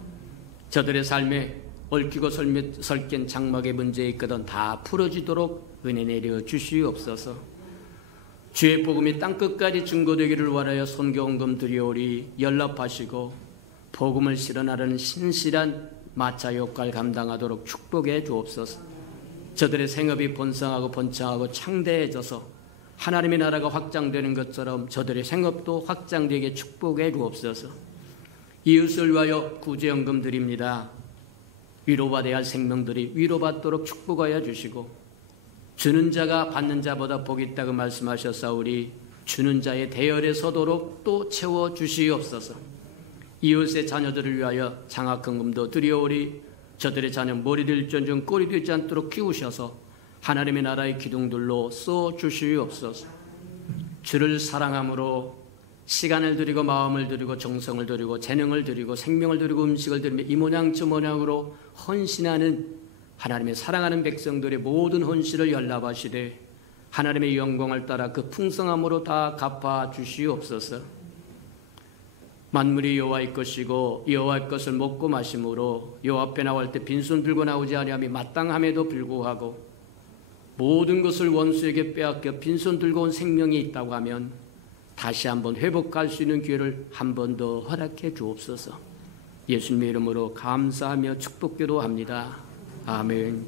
저들의 삶에 얽히고 설킨 장막의 문제 있거든 다 풀어지도록 은혜 내려 주시옵소서. 주의 복음이 땅끝까지 증거되기를 원하여 선교헌금 드리오리. 연락하시고 복음을 실현하려는 신실한 마차 역할 감당하도록 축복해 주옵소서. 저들의 생업이 번성하고 번창하고 창대해져서 하나님의 나라가 확장되는 것처럼 저들의 생업도 확장되게 축복해 주옵소서. 이웃을 위하여 구제연금 드립니다. 위로받아야 할 생명들이 위로받도록 축복하여 주시고, 주는 자가 받는 자보다 복이 있다고 말씀하셨사오니 주는 자의 대열에 서도록 또 채워 주시옵소서. 이웃의 자녀들을 위하여 장학금도 드리오리. 저들의 자녀 머리 될지언정 꼬리 되지 않도록 키우셔서 하나님의 나라의 기둥들로 써 주시옵소서. 주를 사랑함으로 시간을 드리고 마음을 드리고 정성을 드리고 재능을 드리고 생명을 드리고 음식을 드리며 이 모양 저 모양으로 헌신하는 하나님의 사랑하는 백성들의 모든 헌신을 연락하시되 하나님의 영광을 따라 그 풍성함으로 다 갚아 주시옵소서. 만물이 여호와의 것이고 여호와의 것을 먹고 마심으로 여호와 앞에 나올 때 빈손 들고 나오지 아니함이 마땅함에도 불구하고 모든 것을 원수에게 빼앗겨 빈손 들고 온 생명이 있다고 하면 다시 한번 회복할 수 있는 기회를 한 번 더 허락해 주옵소서. 예수님의 이름으로 감사하며 축복기도합니다. 아멘.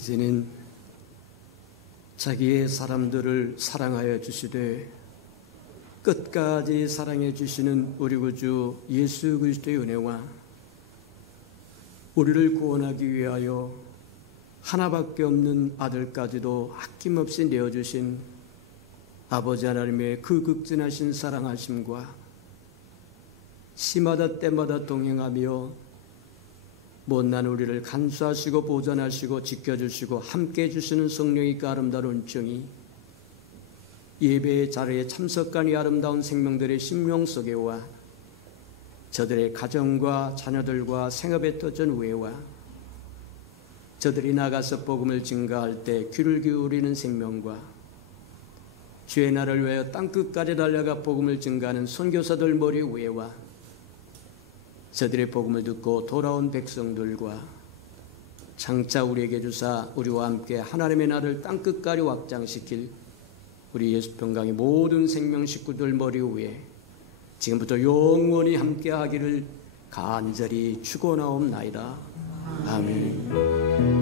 이제는 자기의 사람들을 사랑하여 주시되 끝까지 사랑해 주시는 우리 구주 예수 그리스도의 은혜와 우리를 구원하기 위하여 하나밖에 없는 아들까지도 아낌없이 내어주신 아버지 하나님의 그 극진하신 사랑하심과 시마다 때마다 동행하며 못난 우리를 간수하시고 보존하시고 지켜주시고 함께해 주시는 성령의 그 아름다운 정이 예배의 자리에 참석한 이 아름다운 생명들의 심령 속에 와 저들의 가정과 자녀들과 생업에 터진 우애와 저들이 나가서 복음을 증거할 때 귀를 기울이는 생명과 주의 나라를 위하여 땅끝까지 달려가 복음을 증거하는 선교사들 머리 위에와 저들의 복음을 듣고 돌아온 백성들과 장차 우리에게 주사 우리와 함께 하나님의 나라를 땅끝까지 확장시킬 우리 예수평강의 모든 생명 식구들 머리 위에 지금부터 영원히 함께하기를 간절히 축원하옵나이다. 아멘.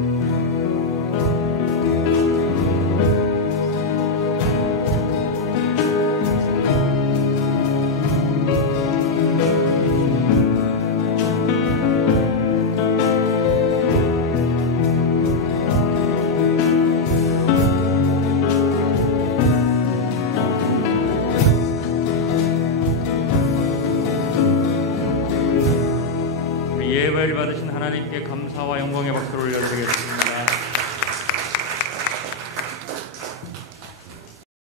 예배를 받으신 하나님께 감사와 영광의 박수를 올려드리겠습니다.